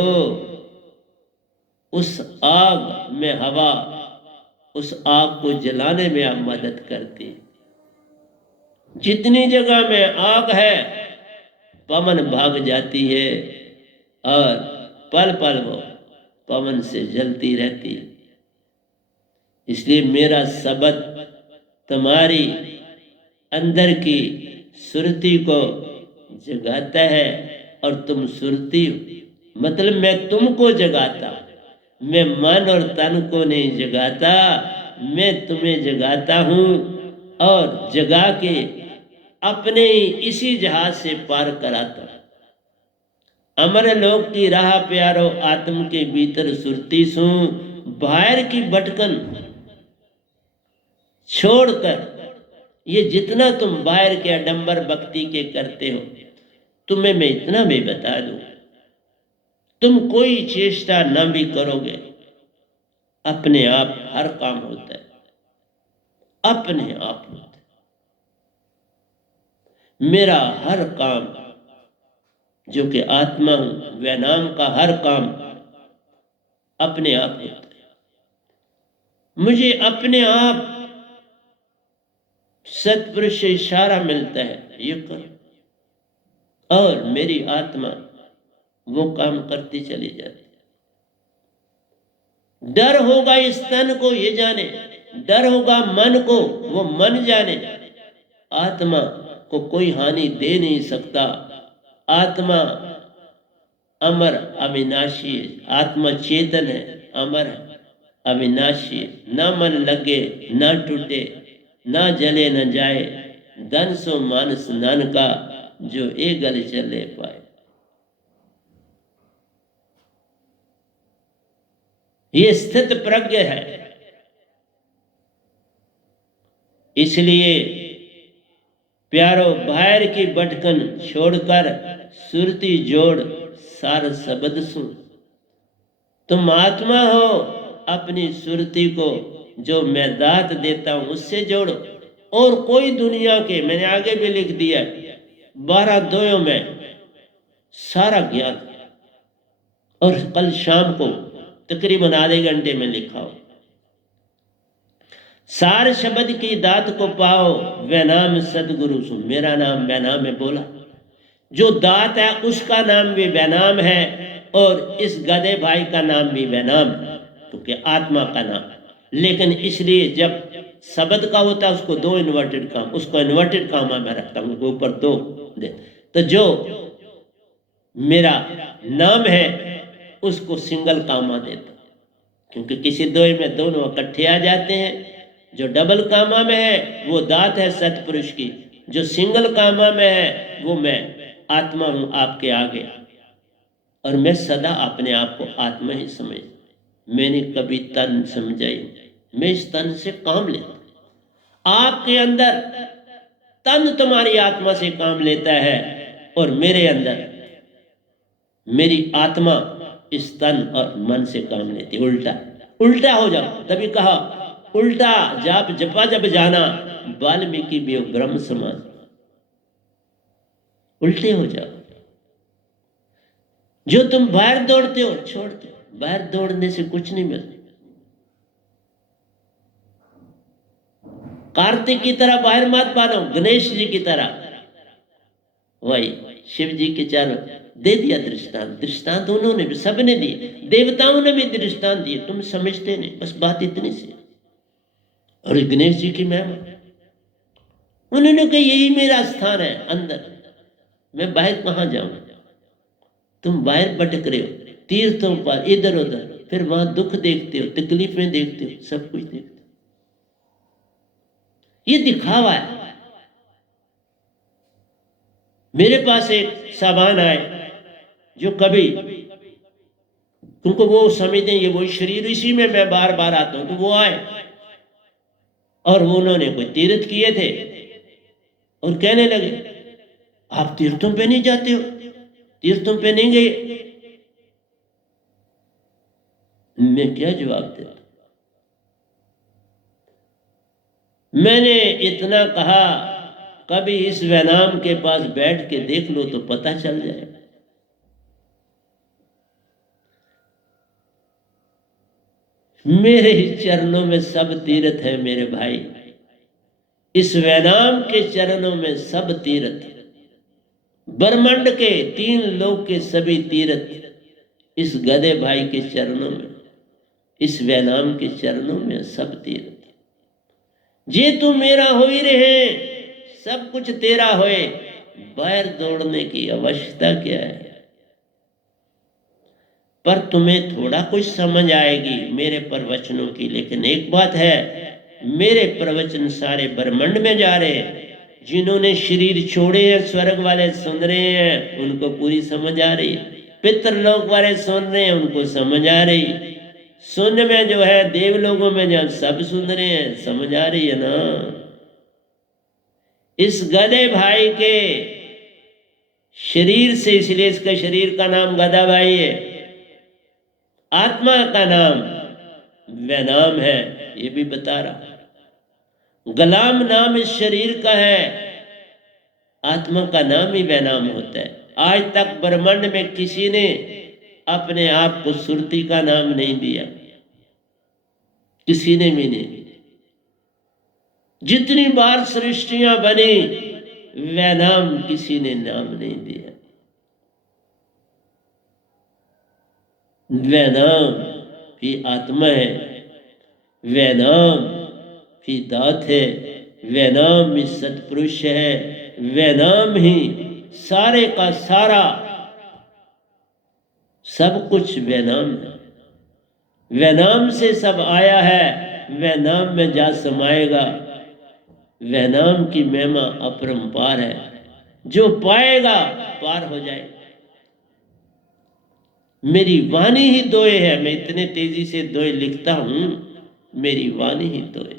उस आग में हवा उस आग को जलाने में आप मदद करती। जितनी जगह में आग है पवन भाग जाती है और पल पल वो पवन से जलती रहती है। इसलिए मेरा शब्द तुम्हारी अंदर की सुरती को जगाता है और तुम सुरती हो। मतलब मैं तुमको जगाता, मैं मन और तन को नहीं जगाता, मैं तुम्हें जगाता हूं और जगा के अपने इसी जहाज से पार कराता। अमर लोक की राह प्यारो, आत्म के भीतर सुरती सू। बाहर की भटकन छोड़कर, ये जितना तुम बाहर के आडंबर भक्ति के करते हो, तुम्हें मैं इतना भी बता दूं, तुम कोई चेष्टा न भी करोगे, अपने आप हर काम होता है, अपने आप होता है। मेरा हर काम, जो कि आत्मा हूं, वह नाम का हर काम अपने आप होता है। मुझे अपने आप सत्पुरुष से इशारा मिलता है, ये करो, और मेरी आत्मा वो काम करती चली जाती। डर होगा इस तन को, ये जाने, डर होगा मन को, वो मन जाने। आत्मा को कोई हानि दे नहीं सकता। आत्मा अमर अविनाशी है, आत्मा चेतन है, अमर है, अविनाशी है। ना मन लगे ना टूटे, ना जले न जाए, धन सो मानस नन का, जो ए गल चले पाए। ये स्थित प्रज्ञ है। इसलिए प्यारो बाहर की भटकन छोड़कर सुरती जोड़, सार शब्द सुन। तुम आत्मा हो, अपनी सुरती को जो मैं दात देता हूं उससे जोड़ो। और कोई दुनिया के, मैंने आगे भी लिख दिया 12 दोयों में सारा ज्ञान, और कल शाम को तकरीबन आधे घंटे में लिखा हो। सार शब्द की दात को पाओ, वह नाम सदगुरु सुन। मेरा नाम बैनाम है बोला, जो दात है उसका भी भी बैनाम है, और इस गधे भाई का नाम भी बैनाम, क्योंकि आत्मा का नाम। लेकिन इसलिए जब शब्द का होता है उसको 2 इन्वर्टेड काम, उसको इन्वर्टेड कामा में रखता हूं, ऊपर 2 दे। तो जो मेरा नाम है उसको सिंगल कामा देता, क्योंकि किसी दोए में दोनों इकट्ठे आ जाते हैं। जो डबल कामा में है वो दात है सतपुरुष की, जो सिंगल कामा में है वो मैं आत्मा हूं आपके आगे। और मैं सदा अपने आप को आत्मा ही समझ, मैंने कभी तन समझा ही नहीं। मैं इस तन से काम लेता, आपके अंदर तन तुम्हारी आत्मा से काम लेता है और मेरे अंदर मेरी आत्मा इस तन और मन से काम लेती है। उल्टा उल्टा हो जाओ। तभी कहा उल्टा जाप जपा जब जाना, वाल्मीकि भी ब्रह्म समान। उल्टे हो जाओ। जो तुम बाहर दौड़ते हो छोड़ दो, बाहर दौड़ने से कुछ नहीं मिलता। कार्तिक की तरह बाहर मत मानो, गणेश जी की तरह। वही शिव जी के चारों दे दिया दृष्टांत। दृष्टांत उन्होंने भी, सबने दिए, देवताओं ने भी दृष्टांत दिए, तुम समझते नहीं। बस बात इतनी सी। और गणेश जी की महिमा, उन्होंने कहा यही मेरा स्थान है अंदर, मैं बाहर कहां जाऊं। तुम बाहर भटक रहे हो तीर्थों पर, इधर उधर, फिर वहां दुख देखते हो, तकलीफें देखते हो, सब कुछ देखते हो। ये दिखावा है। मेरे पास एक साहबान आए जो कभी, तुमको वो समझते हैं ये वही शरीर, इसी में मैं बार बार आता हूं, तो वो आए और वो उन्होंने कोई तीर्थ किए थे और कहने लगे आप तीर्थों पे नहीं जाते हो, तीर्थों पे नहीं गए। मैं क्या जवाब देता। मैंने इतना कहा कभी इस वैनाम के पास बैठ के देख लो तो पता चल जाए। मेरे ही चरणों में सब तीर्थ है मेरे भाई। इस वैनाम के चरणों में सब तीर्थ, ब्रह्मांड के 3 लोक के सभी तीर्थ इस गधे भाई के चरणों में, इस वैनाम के चरणों में सब तीर्थ। जे तू मेरा हो ही रहे, सब कुछ तेरा होए, बाहर दौड़ने की आवश्यकता क्या है। पर तुम्हें थोड़ा कुछ समझ आएगी मेरे प्रवचनों की। लेकिन एक बात है, मेरे प्रवचन सारे ब्रह्मांड में जा रहे हैं। जिन्होंने शरीर छोड़े हैं स्वर्ग वाले सुन रहे हैं, उनको पूरी समझ आ रही है। पितृलोक वाले सुन रहे हैं, उनको समझ आ रही। सुन में जो है देव लोगों में जब सब सुन रहे हैं, समझ आ रही है ना। इस गधे भाई के शरीर से, इसलिए इसका शरीर का नाम गधा भाई है, आत्मा का नाम वैनाम है, ये भी बता रहा। गुलाम नाम इस शरीर का है, आत्मा का नाम ही वैनाम होता है। आज तक ब्रह्मांड में किसी ने अपने आप को सुरती का नाम नहीं दिया, किसी ने भी नहीं। जितनी बार सृष्टियां बनी, वैनाम किसी ने नाम नहीं दिया। वैनाम भी आत्मा है, वैनाम भी दात है, वैनाम भी सत्पुरुष है, वैनाम ही सारे का सारा, सब कुछ वैनाम है। वैनाम से सब आया है, वैनाम में जा समाएगा। वैनाम की महिमा अपरंपार है, जो पाएगा पार हो जाएगा। मेरी वाणी ही दोए है, मैं इतने तेजी से दोए लिखता हूं, मेरी वाणी ही दोए।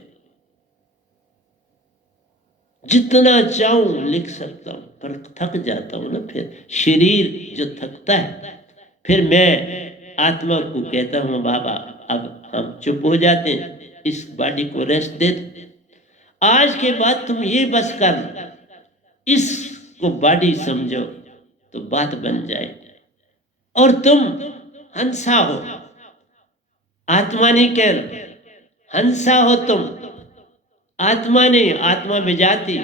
जितना चाहूं लिख सकता हूं, पर थक जाता हूं ना। फिर शरीर जो थकता है, फिर मैं आत्मा को कहता हूं बाबा अब हम चुप हो जाते हैं, इस बॉडी को रेस्ट दे दो। आज के बाद तुम ये बस कर, इसको बॉडी समझो तो बात बन जाए। और तुम हंसा हो, आत्मा नहीं कहना, हंसा हो तुम, आत्मा नहीं। आत्मा विजाती,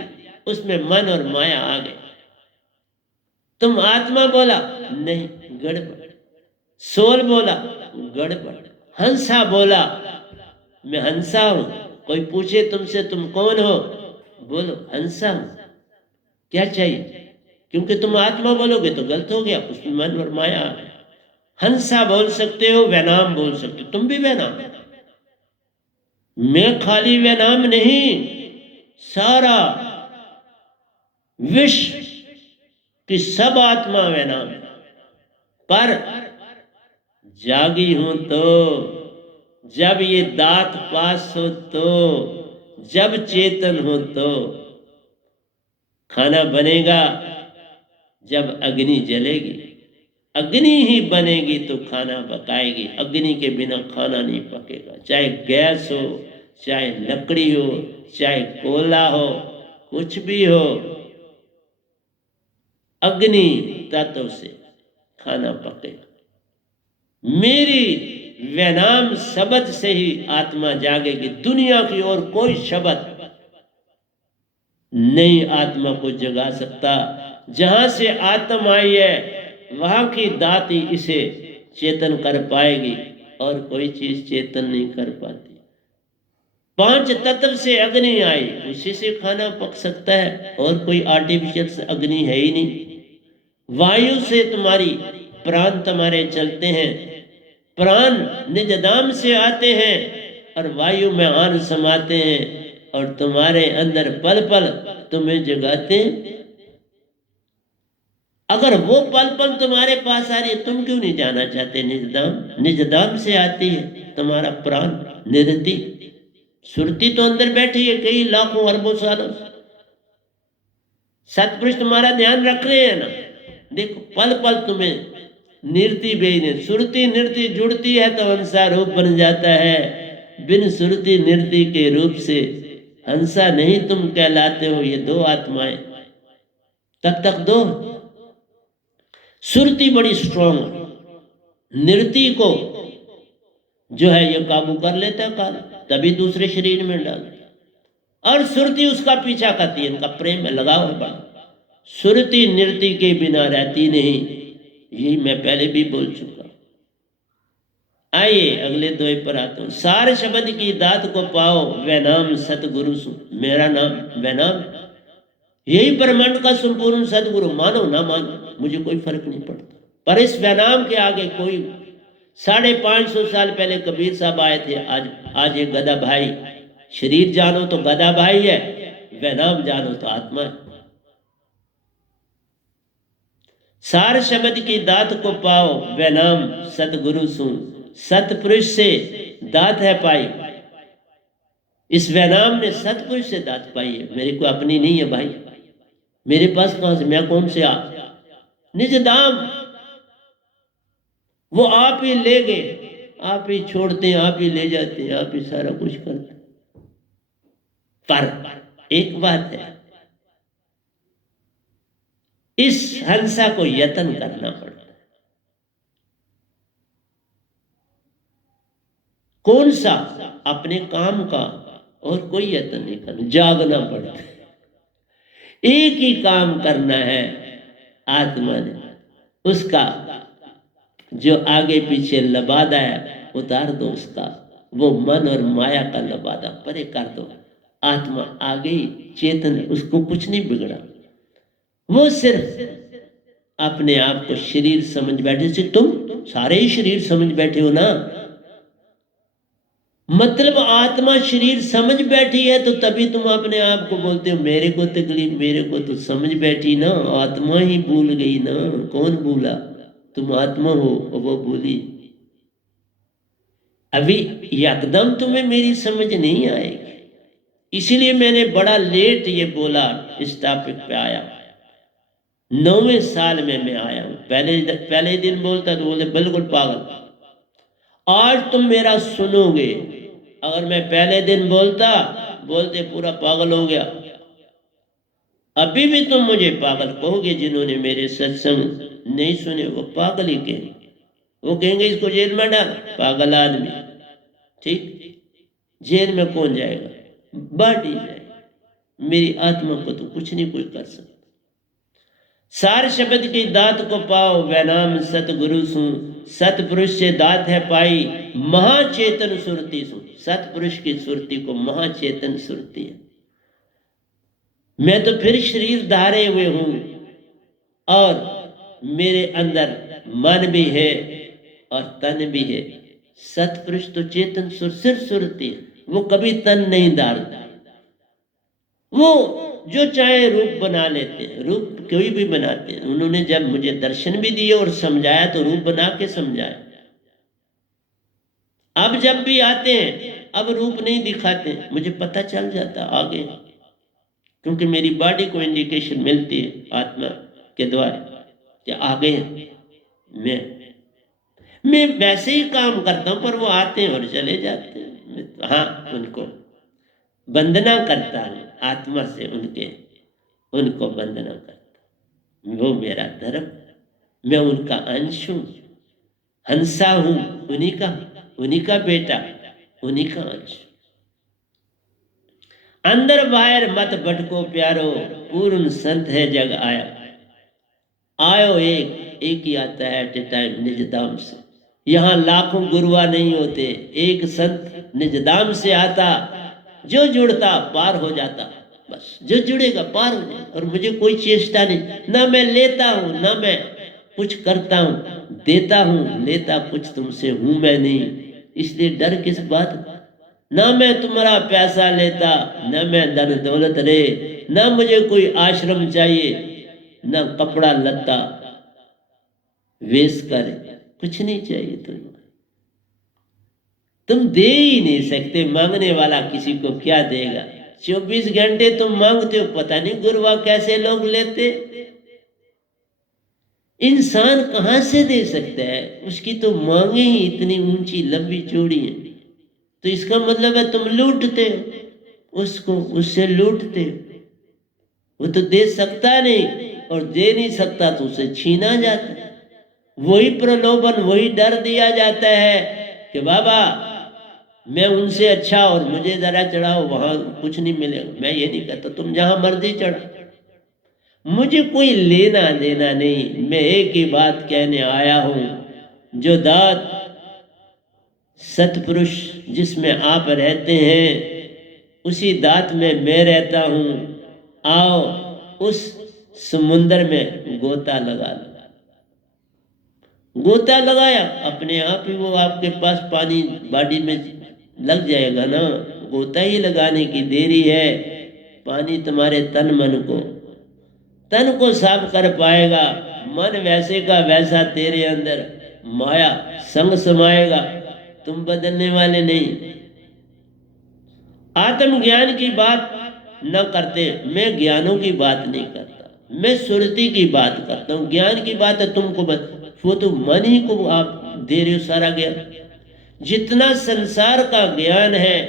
उसमें मन और माया आ गए। तुम आत्मा बोला नहीं, गड़बड़। सोल बोला गड़बड़। हंसा बोला मैं हंसा हूं। कोई पूछे तुमसे तुम कौन हो, बोलो हंसा हूं। क्या चाहिए? क्योंकि तुम आत्मा बोलोगे तो गलत हो गया, उसमें मन और माया आ गया। हंसा बोल सकते हो, वैनाम बोल सकते हो, तुम भी वैनाम। मैं खाली वैनाम नहीं, सारा विश्व की सब आत्मा वैनाम। पर जागी हूं तो, जब ये दांत पास हो तो, जब चेतन हो तो खाना बनेगा जब अग्नि जलेगी, अग्नि ही बनेगी तो खाना पकाएगी, अग्नि के बिना खाना नहीं पकेगा। चाहे गैस हो, चाहे लकड़ी हो, चाहे कोयला हो, कुछ भी हो, अग्नि तत्व से खाना पकेगा। मेरी वैनाम शब्द से ही आत्मा जागेगी। दुनिया की और कोई शब्द नहीं आत्मा को जगा सकता। जहां से आत्मा आई है वहां की दाती इसे चेतन कर पाएगी और कोई चीज चेतन नहीं कर पाती। 5 तत्व से अग्नि आई, उसी से खाना पक सकता है, और कोई आर्टिफिशियल अग्नि है ही नहीं। वायु से तुम्हारी प्राण तुम्हारे चलते हैं, प्राण निजदाम से आते हैं और वायु में आन समाते हैं और तुम्हारे अंदर पल पल तुम्हें जगाते हैं। अगर वो पल पल तुम्हारे पास आ रही है, तुम क्यों नहीं जाना चाहते निजदाम? निजदाम से आती है तुम्हारा प्राण, निरति सुरती तो अंदर बैठी है कई लाखों अरबों सालों। सतपुरुष तुम्हारा ध्यान रख रहे हैं ना। देखो पल पल तुम्हें निरति बेने, सुरती निरति जुड़ती है तो हंसा रूप बन जाता है। बिन सुरती निरति के रूप से हंसा नहीं तुम कहलाते हो। ये 2 आत्माएं, तब तक 2। सुरती बड़ी स्ट्रांग है, निरति को जो है ये काबू कर लेता है काल, तभी दूसरे शरीर में डाल। और सुरती उसका पीछा करती है, इनका प्रेम में लगाव है बड़ा। सुरती निरति के बिना रहती नहीं, यही मैं पहले भी बोल चुका। आइए अगले 2 पर आता हूं। सार शब्द की दात को पाओ, वह नाम सतगुरु सु। मेरा नाम वह नाम, यही ब्रह्मांड का संपूर्ण सदगुरु। मानो ना मानो मुझे कोई फर्क नहीं पड़ता, पर इस वैनाम के आगे कोई 550 साल पहले कबीर साहब आए थे। आज ये गधा भाई। शरीर जानो तो गधा भाई है, वैनाम जानो तो आत्मा है। सार शब्द की दात को पाओ, वैनाम सतगुरु सु। सतपुरुष से दात है पाई। इस वैनाम ने सतपुरुष से दात पाई है, मेरी को अपनी नहीं है भाई। मेरे पास कहां से, मैं कौन से निज दाम वो आप ही ले गए, आप ही छोड़ते हैं, आप ही ले जाते हैं, आप ही सारा कुछ करते। पर एक बात है, इस हंसा को यत्न करना पड़ता है। कौन सा? अपने काम का, और कोई यत्न नहीं करना, जागना पड़ता है। एक ही काम करना है आत्मा ने, उसका जो आगे पीछे लबादा है उतार दो उसका। वो मन और माया का लबादा परे कर दो। आत्मा आ गई, चेतन है, उसको कुछ नहीं बिगड़ा। वो सिर्फ अपने आप को शरीर समझ बैठे। से तुम सारे ही शरीर समझ बैठे हो ना। मतलब आत्मा शरीर समझ बैठी है तो तभी तुम अपने आप को बोलते हो मेरे को तकलीफ, मेरे को तो समझ बैठी ना। आत्मा ही भूल गई ना। कौन भूला? तुम आत्मा हो और वो भूली। अभी यकदम तुम्हें मेरी समझ नहीं आएगी, इसीलिए मैंने बड़ा लेट ये बोला। इस टॉपिक पे आया 9वें साल में मैं आया हूं। पहले दिन बोलता तो बोले बिल्कुल पागल। आज तुम मेरा सुनोगे। अगर मैं पहले दिन बोलते पूरा पागल हो गया। अभी भी तुम मुझे पागल कहोगे। जिन्होंने मेरे सत्संग नहीं सुने वो पागल ही कहेंगे। वो कहेंगे इसको जेल में डाल, पागल आदमी। ठीक, जेल में कौन जाएगा? बाट ही जाएगा। मेरी आत्मा को तो कुछ नहीं कोई कर सकता। सार शब्द की दात को पाओ, वह नाम सतगुरु सु। सतपुरुष से दात है पाई, महाचेतन सुरती सु। सतपुरुष की सुरती को महाचेतन सुरती है। मैं तो फिर शरीर धारे हुए हूं और मेरे अंदर मन भी है और तन भी है। सतपुरुष तो चेतन सुर सिर्फ सुरती है, वो कभी तन नहीं डालता। वो जो चाहे रूप बना लेते हैं, रूप कोई भी बनाते हैं। उन्होंने जब मुझे दर्शन भी दिए और समझाया तो रूप बना के समझाया। अब जब भी आते हैं अब रूप नहीं दिखाते, मुझे पता चल जाता आगे, क्योंकि मेरी बॉडी को इंडिकेशन मिलती है आत्मा के द्वारा कि आ गए। मैं वैसे ही काम करता हूं, पर वो आते हैं और चले जाते हैं। हाँ, उनको वंदना करता हूं आत्मा से, उनको वंदना करता, वो मेरा धर्म, मैं उनका अंश हूं, हंसा हूं, उन्हीं का बेटा, उन्हीं का अंश। अंदर बाहर मत भटको प्यारो, पूर्ण संत है जग आया। आयो एक ही आता है एट ए टाइम निज धाम से। यहाँ लाखों गुरुआ नहीं होते, एक संत निज धाम से आता, जो जुड़ता पार हो जाता। बस जो जुड़ेगा पार हो जाएगा। और मुझे कोई चेष्टा नहीं, ना मैं लेता हूं ना मैं कुछ करता हूं, देता हूं लेता कुछ तुमसे हूं मैं नहीं, इसलिए डर किस बात का। ना मैं तुम्हारा पैसा लेता, ना मैं धन दौलत रे, ना मुझे कोई आश्रम चाहिए, ना कपड़ा लत्ता वेश कर, कुछ नहीं चाहिए तुम दे ही नहीं सकते। मांगने वाला किसी को क्या देगा? 24 घंटे तुम मांगते हो, पता नहीं गुरुआ कैसे लोग लेते। इंसान कहां से दे सकता है? उसकी तो मांगे ही इतनी ऊंची लंबी चौड़ी है, तो इसका मतलब है तुम लूटते हो उसको, उससे लूटते हो। वो तो दे सकता नहीं, और दे नहीं सकता तो उसे छीना जाता है। वही प्रलोभन, वही डर दिया जाता है कि बाबा मैं उनसे अच्छा, और मुझे जरा चढ़ाओ, वहां कुछ नहीं मिलेगा। मैं ये नहीं कहता तुम जहां मर्जी चढ़ा, मुझे कोई लेना देना नहीं। मैं एक ही बात कहने आया हूं, जो दात सतपुरुष जिसमें आप रहते हैं, उसी दात में मैं रहता हूं। आओ उस समुंदर में गोता लगा लो। गोता लगाया, अपने आप ही वो आपके पास पानी बॉडी में लग जाएगा ना। गोता ही लगाने की देरी है। पानी तुम्हारे तन को साफ कर पाएगा। मन वैसे का वैसा तेरे अंदर माया संग समाएगा, तुम बदलने वाले नहीं। आत्मज्ञान की बात न करते, मैं ज्ञानों की बात नहीं करता, मैं सुरति की बात करता हूं। ज्ञान की बात है तुमको वो तो मन ही को आप दे रहे हो सारा ज्ञान। जितना संसार का ज्ञान है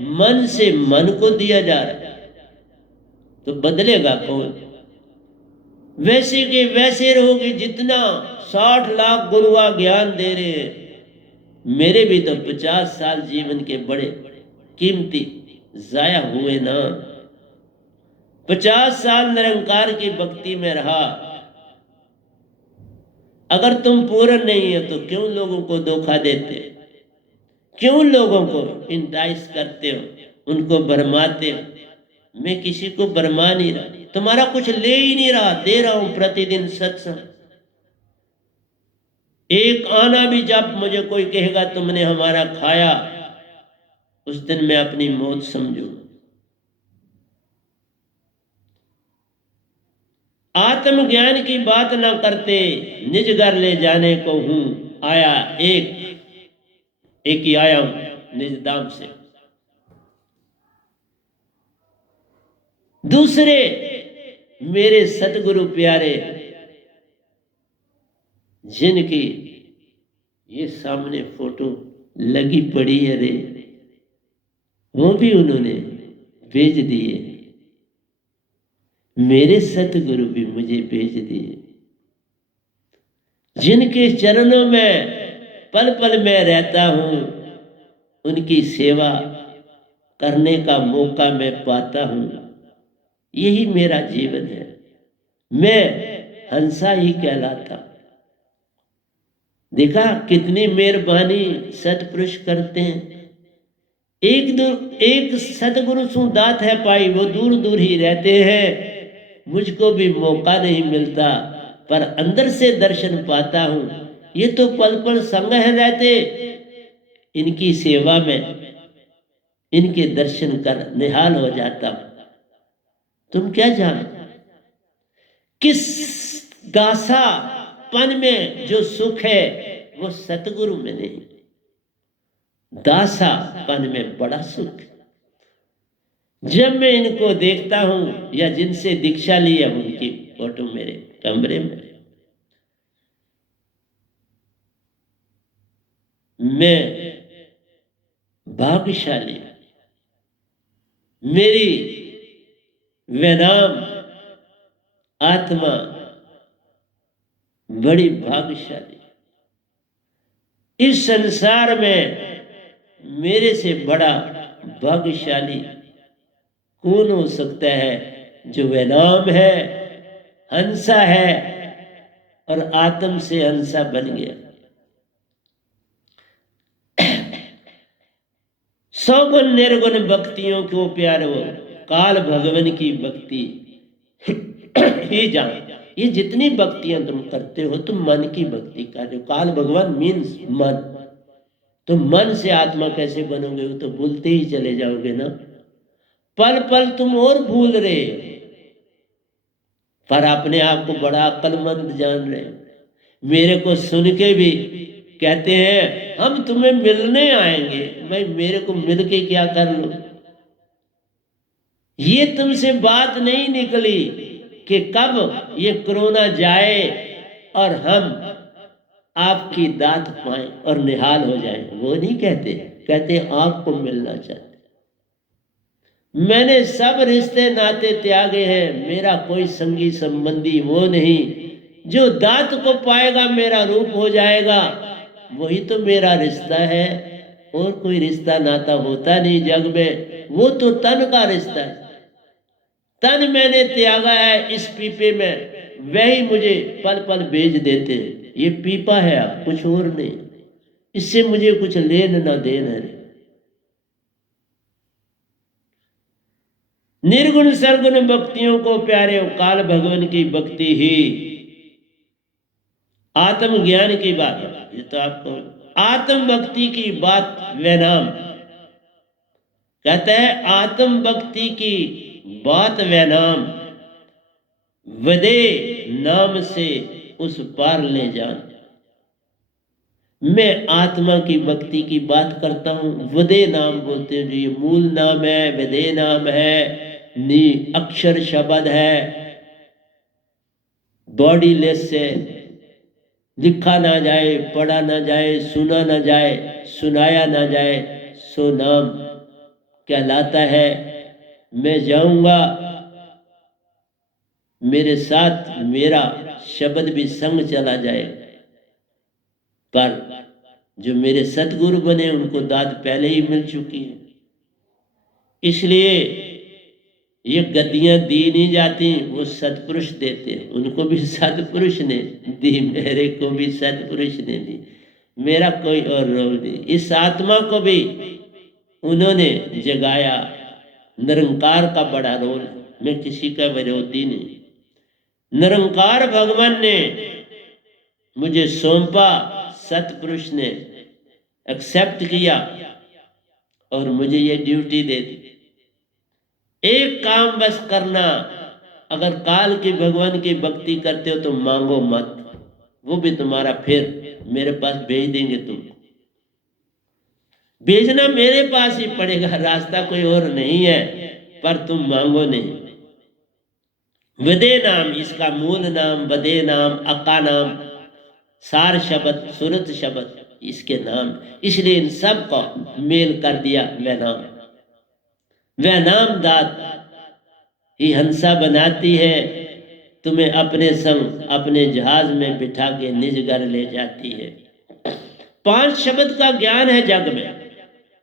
मन से मन को दिया जा रहा है, तो बदलेगा कौन? वैसे के वैसे रहोगे। जितना 60 लाख गुरुआ ज्ञान दे रहे हैं, मेरे भी तो 50 साल जीवन के बड़े कीमती जाया हुए ना। 50 साल निरंकार की भक्ति में रहा। अगर तुम पूर्ण नहीं है तो क्यों लोगों को धोखा देते हो? क्यों लोगों को इंटाइस करते हो, उनको भरमाते हो? मैं किसी को भरमा नहीं रहा, तुम्हारा कुछ ले ही नहीं रहा, दे रहा हूं प्रतिदिन सत्संग। एक आना भी जब मुझे कोई कहेगा तुमने हमारा खाया, उस दिन मैं अपनी मौत समझू। आत्मज्ञान की बात ना करते, निज घर ले जाने को हूं आया। एक ही आया हूं निज धाम से। दूसरे मेरे सतगुरु प्यारे, जिनकी ये सामने फोटो लगी पड़ी है रे, वो भी उन्होंने भेज दिए। मेरे सतगुरु भी मुझे भेज दिए, जिनके चरणों में पल पल में रहता हूं, उनकी सेवा करने का मौका मैं पाता हूं। यही मेरा जीवन है, मैं हंसा ही कहलाता। देखा कितनी मेहरबानी सतपुरुष करते हैं। एक सतगुरु सु दात है पाई, वो दूर दूर ही रहते हैं। मुझको भी मौका नहीं मिलता, पर अंदर से दर्शन पाता हूं। ये तो पल पल संग है रहते, इनकी सेवा में इनके दर्शन कर निहाल हो जाता हूं। तुम क्या जानो किस दासापन में जो सुख है वो सतगुरु में नहीं। दासापन में बड़ा सुख। जब मैं इनको देखता हूं या जिनसे दीक्षा ली है उनकी फोटो मेरे कमरे में, मैं भाग्यशाली, मेरी वैनाम आत्मा बड़ी भाग्यशाली। इस संसार में मेरे से बड़ा भाग्यशाली कौन हो सकता है, जो वैनाम है, हंसा है और आत्म से हंसा बन गया। सौगुण निर्गुण भक्तियों को प्यारो, काल भगवान की भक्ति ही जान। ये जितनी भक्तियां तुम करते हो तुम मन की भक्ति कर रहे हो। काल भगवान मीन्स मन। तो मन से आत्मा कैसे बनोगे? वो तो भूलते ही चले जाओगे ना। पल पल तुम और भूल रहे हो, पर अपने आप को बड़ा अक्लमंद जान रहे हो। मेरे को सुन के भी कहते हैं हम तुम्हें मिलने आएंगे। भाई मेरे को मिल के क्या कर लो? ये तुमसे बात नहीं निकली कि कब ये कोरोना जाए और हम आपकी दात पाएं और निहाल हो जाएं। वो नहीं कहते, कहते आपको मिलना चाहते। मैंने सब रिश्ते नाते त्यागे हैं, मेरा कोई संगी संबंधी वो नहीं। जो दात को पाएगा मेरा रूप हो जाएगा, वही तो मेरा रिश्ता है। और कोई रिश्ता नाता होता नहीं जग में। वो तो तन का रिश्ता है। तन मैंने त्यागा है इस पीपे में, वही मुझे पल पल भेज देते हैं। ये पीपा है, आप कुछ और नहीं। इससे मुझे कुछ लेन ना देन है। निर्गुण सरगुण भक्तियों को प्यारे हो, काल भगवान की भक्ति ही आत्मज्ञान की बात है। ये तो आपको आत्म भक्ति की बात वैनाम कहता है। आत्म भक्ति की बात वैनाम, वदे नाम से उस पार ले जान। मैं आत्मा की भक्ति की बात करता हूं। वदे नाम बोलते हैं, जो ये मूल नाम है, वदे नाम है, नी अक्षर शब्द है, बॉडी लेस से लिखा ना जाए, पढ़ा ना जाए, सुना ना जाए, सुनाया ना जाए, सो नाम कहलाता है। मैं जाऊंगा, मेरे साथ मेरा शब्द भी संग चला जाए, पर जो मेरे सतगुरु बने उनको दाद पहले ही मिल चुकी है। इसलिए ये गद्दियां दी नहीं जाती, वो सतपुरुष देते हैं। उनको भी सतपुरुष ने दी, मेरे को भी सतपुरुष ने दी। मेरा कोई और रोल नहीं। इस आत्मा को भी उन्होंने जगाया। निरंकार का बड़ा रोल है, मैं किसी का विरोधी नहीं। निरंकार भगवान ने मुझे सौंपा, सतपुरुष ने एक्सेप्ट किया और मुझे ये ड्यूटी दे दी। एक काम बस करना, अगर काल की भगवान की भक्ति करते हो तो मांगो मत, वो भी तुम्हारा फिर मेरे पास भेज देंगे। तुम भेजना मेरे पास ही पड़ेगा, रास्ता कोई और नहीं है, पर तुम मांगो नहीं। वदे नाम, इसका मूल नाम वदे नाम, अका नाम, सार शब्द, सुरत शब्द इसके नाम। इसलिए इन सब को मेल कर दिया वह नाम। वह नाम दात ही हंसा बनाती है, तुम्हें अपने संग अपने जहाज में बिठा के निज घर ले जाती है। 5 शब्द का ज्ञान है जग में।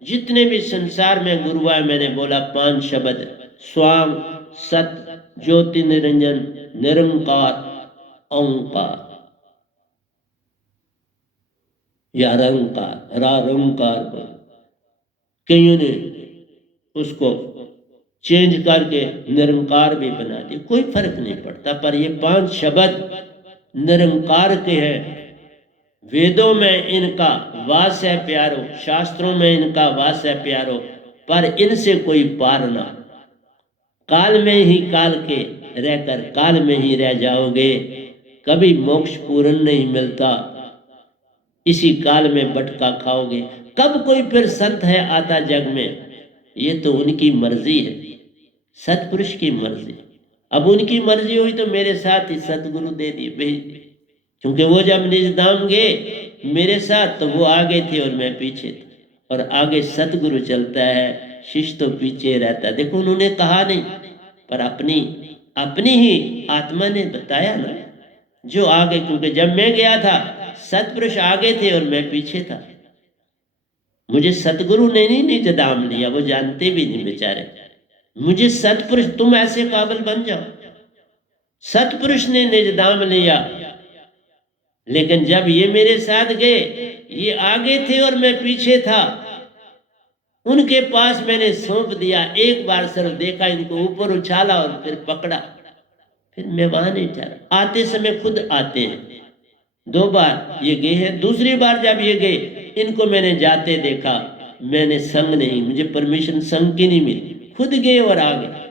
जितने भी संसार में गुरु है, मैंने बोला 5 शब्द, स्वाम, सत, ज्योति निरंजन, निरंकार, ओंकार या रंकार, रारंकार। कईयों ने उसको चेंज करके निरंकार भी बना दी, कोई फर्क नहीं पड़ता। पर ये 5 शब्द निरंकार के हैं। वेदों में इनका वास है प्यारो, शास्त्रों में इनका वास है प्यारो, पर इनसे कोई पार ना। काल में ही काल के रहकर काल में ही रह जाओगे, कभी मोक्ष पूर्ण नहीं मिलता। इसी काल में बटका खाओगे। कब कोई फिर संत है आता जग में, ये तो उनकी मर्जी है, सतपुरुष की मर्जी। अब उनकी मर्जी हुई तो मेरे साथ ही सतगुरु दे दिए, भेज दिए। क्योंकि वो जब निज धाम गए मेरे साथ तो वो आगे थे और मैं पीछे था, और आगे सतगुरु चलता है, शिष्य तो पीछे रहता है। देखो उन्होंने कहा नहीं, पर अपनी अपनी ही आत्मा ने बताया ना जो आगे। क्योंकि जब मैं गया था सतपुरुष आगे थे और मैं पीछे था। मुझे सतगुरु ने नहीं निज धाम लिया, वो जानते भी नहीं बेचारे। मुझे सतपुरुष, तुम ऐसे काबिल बन जाओ, सतपुरुष ने निज धाम लिया। लेकिन जब ये मेरे साथ गए, ये आगे थे और मैं पीछे था, उनके पास मैंने सौंप दिया। एक बार सिर्फ देखा, इनको ऊपर उछाला और फिर पकड़ा, फिर मैं वहां नहीं ठहरा। आते समय खुद आते हैं, 2 बार ये गए हैं। दूसरी बार जब ये गए, इनको मैंने जाते देखा, मैंने संग नहीं, मुझे परमिशन संग की नहीं मिली, खुद गए और आ गए।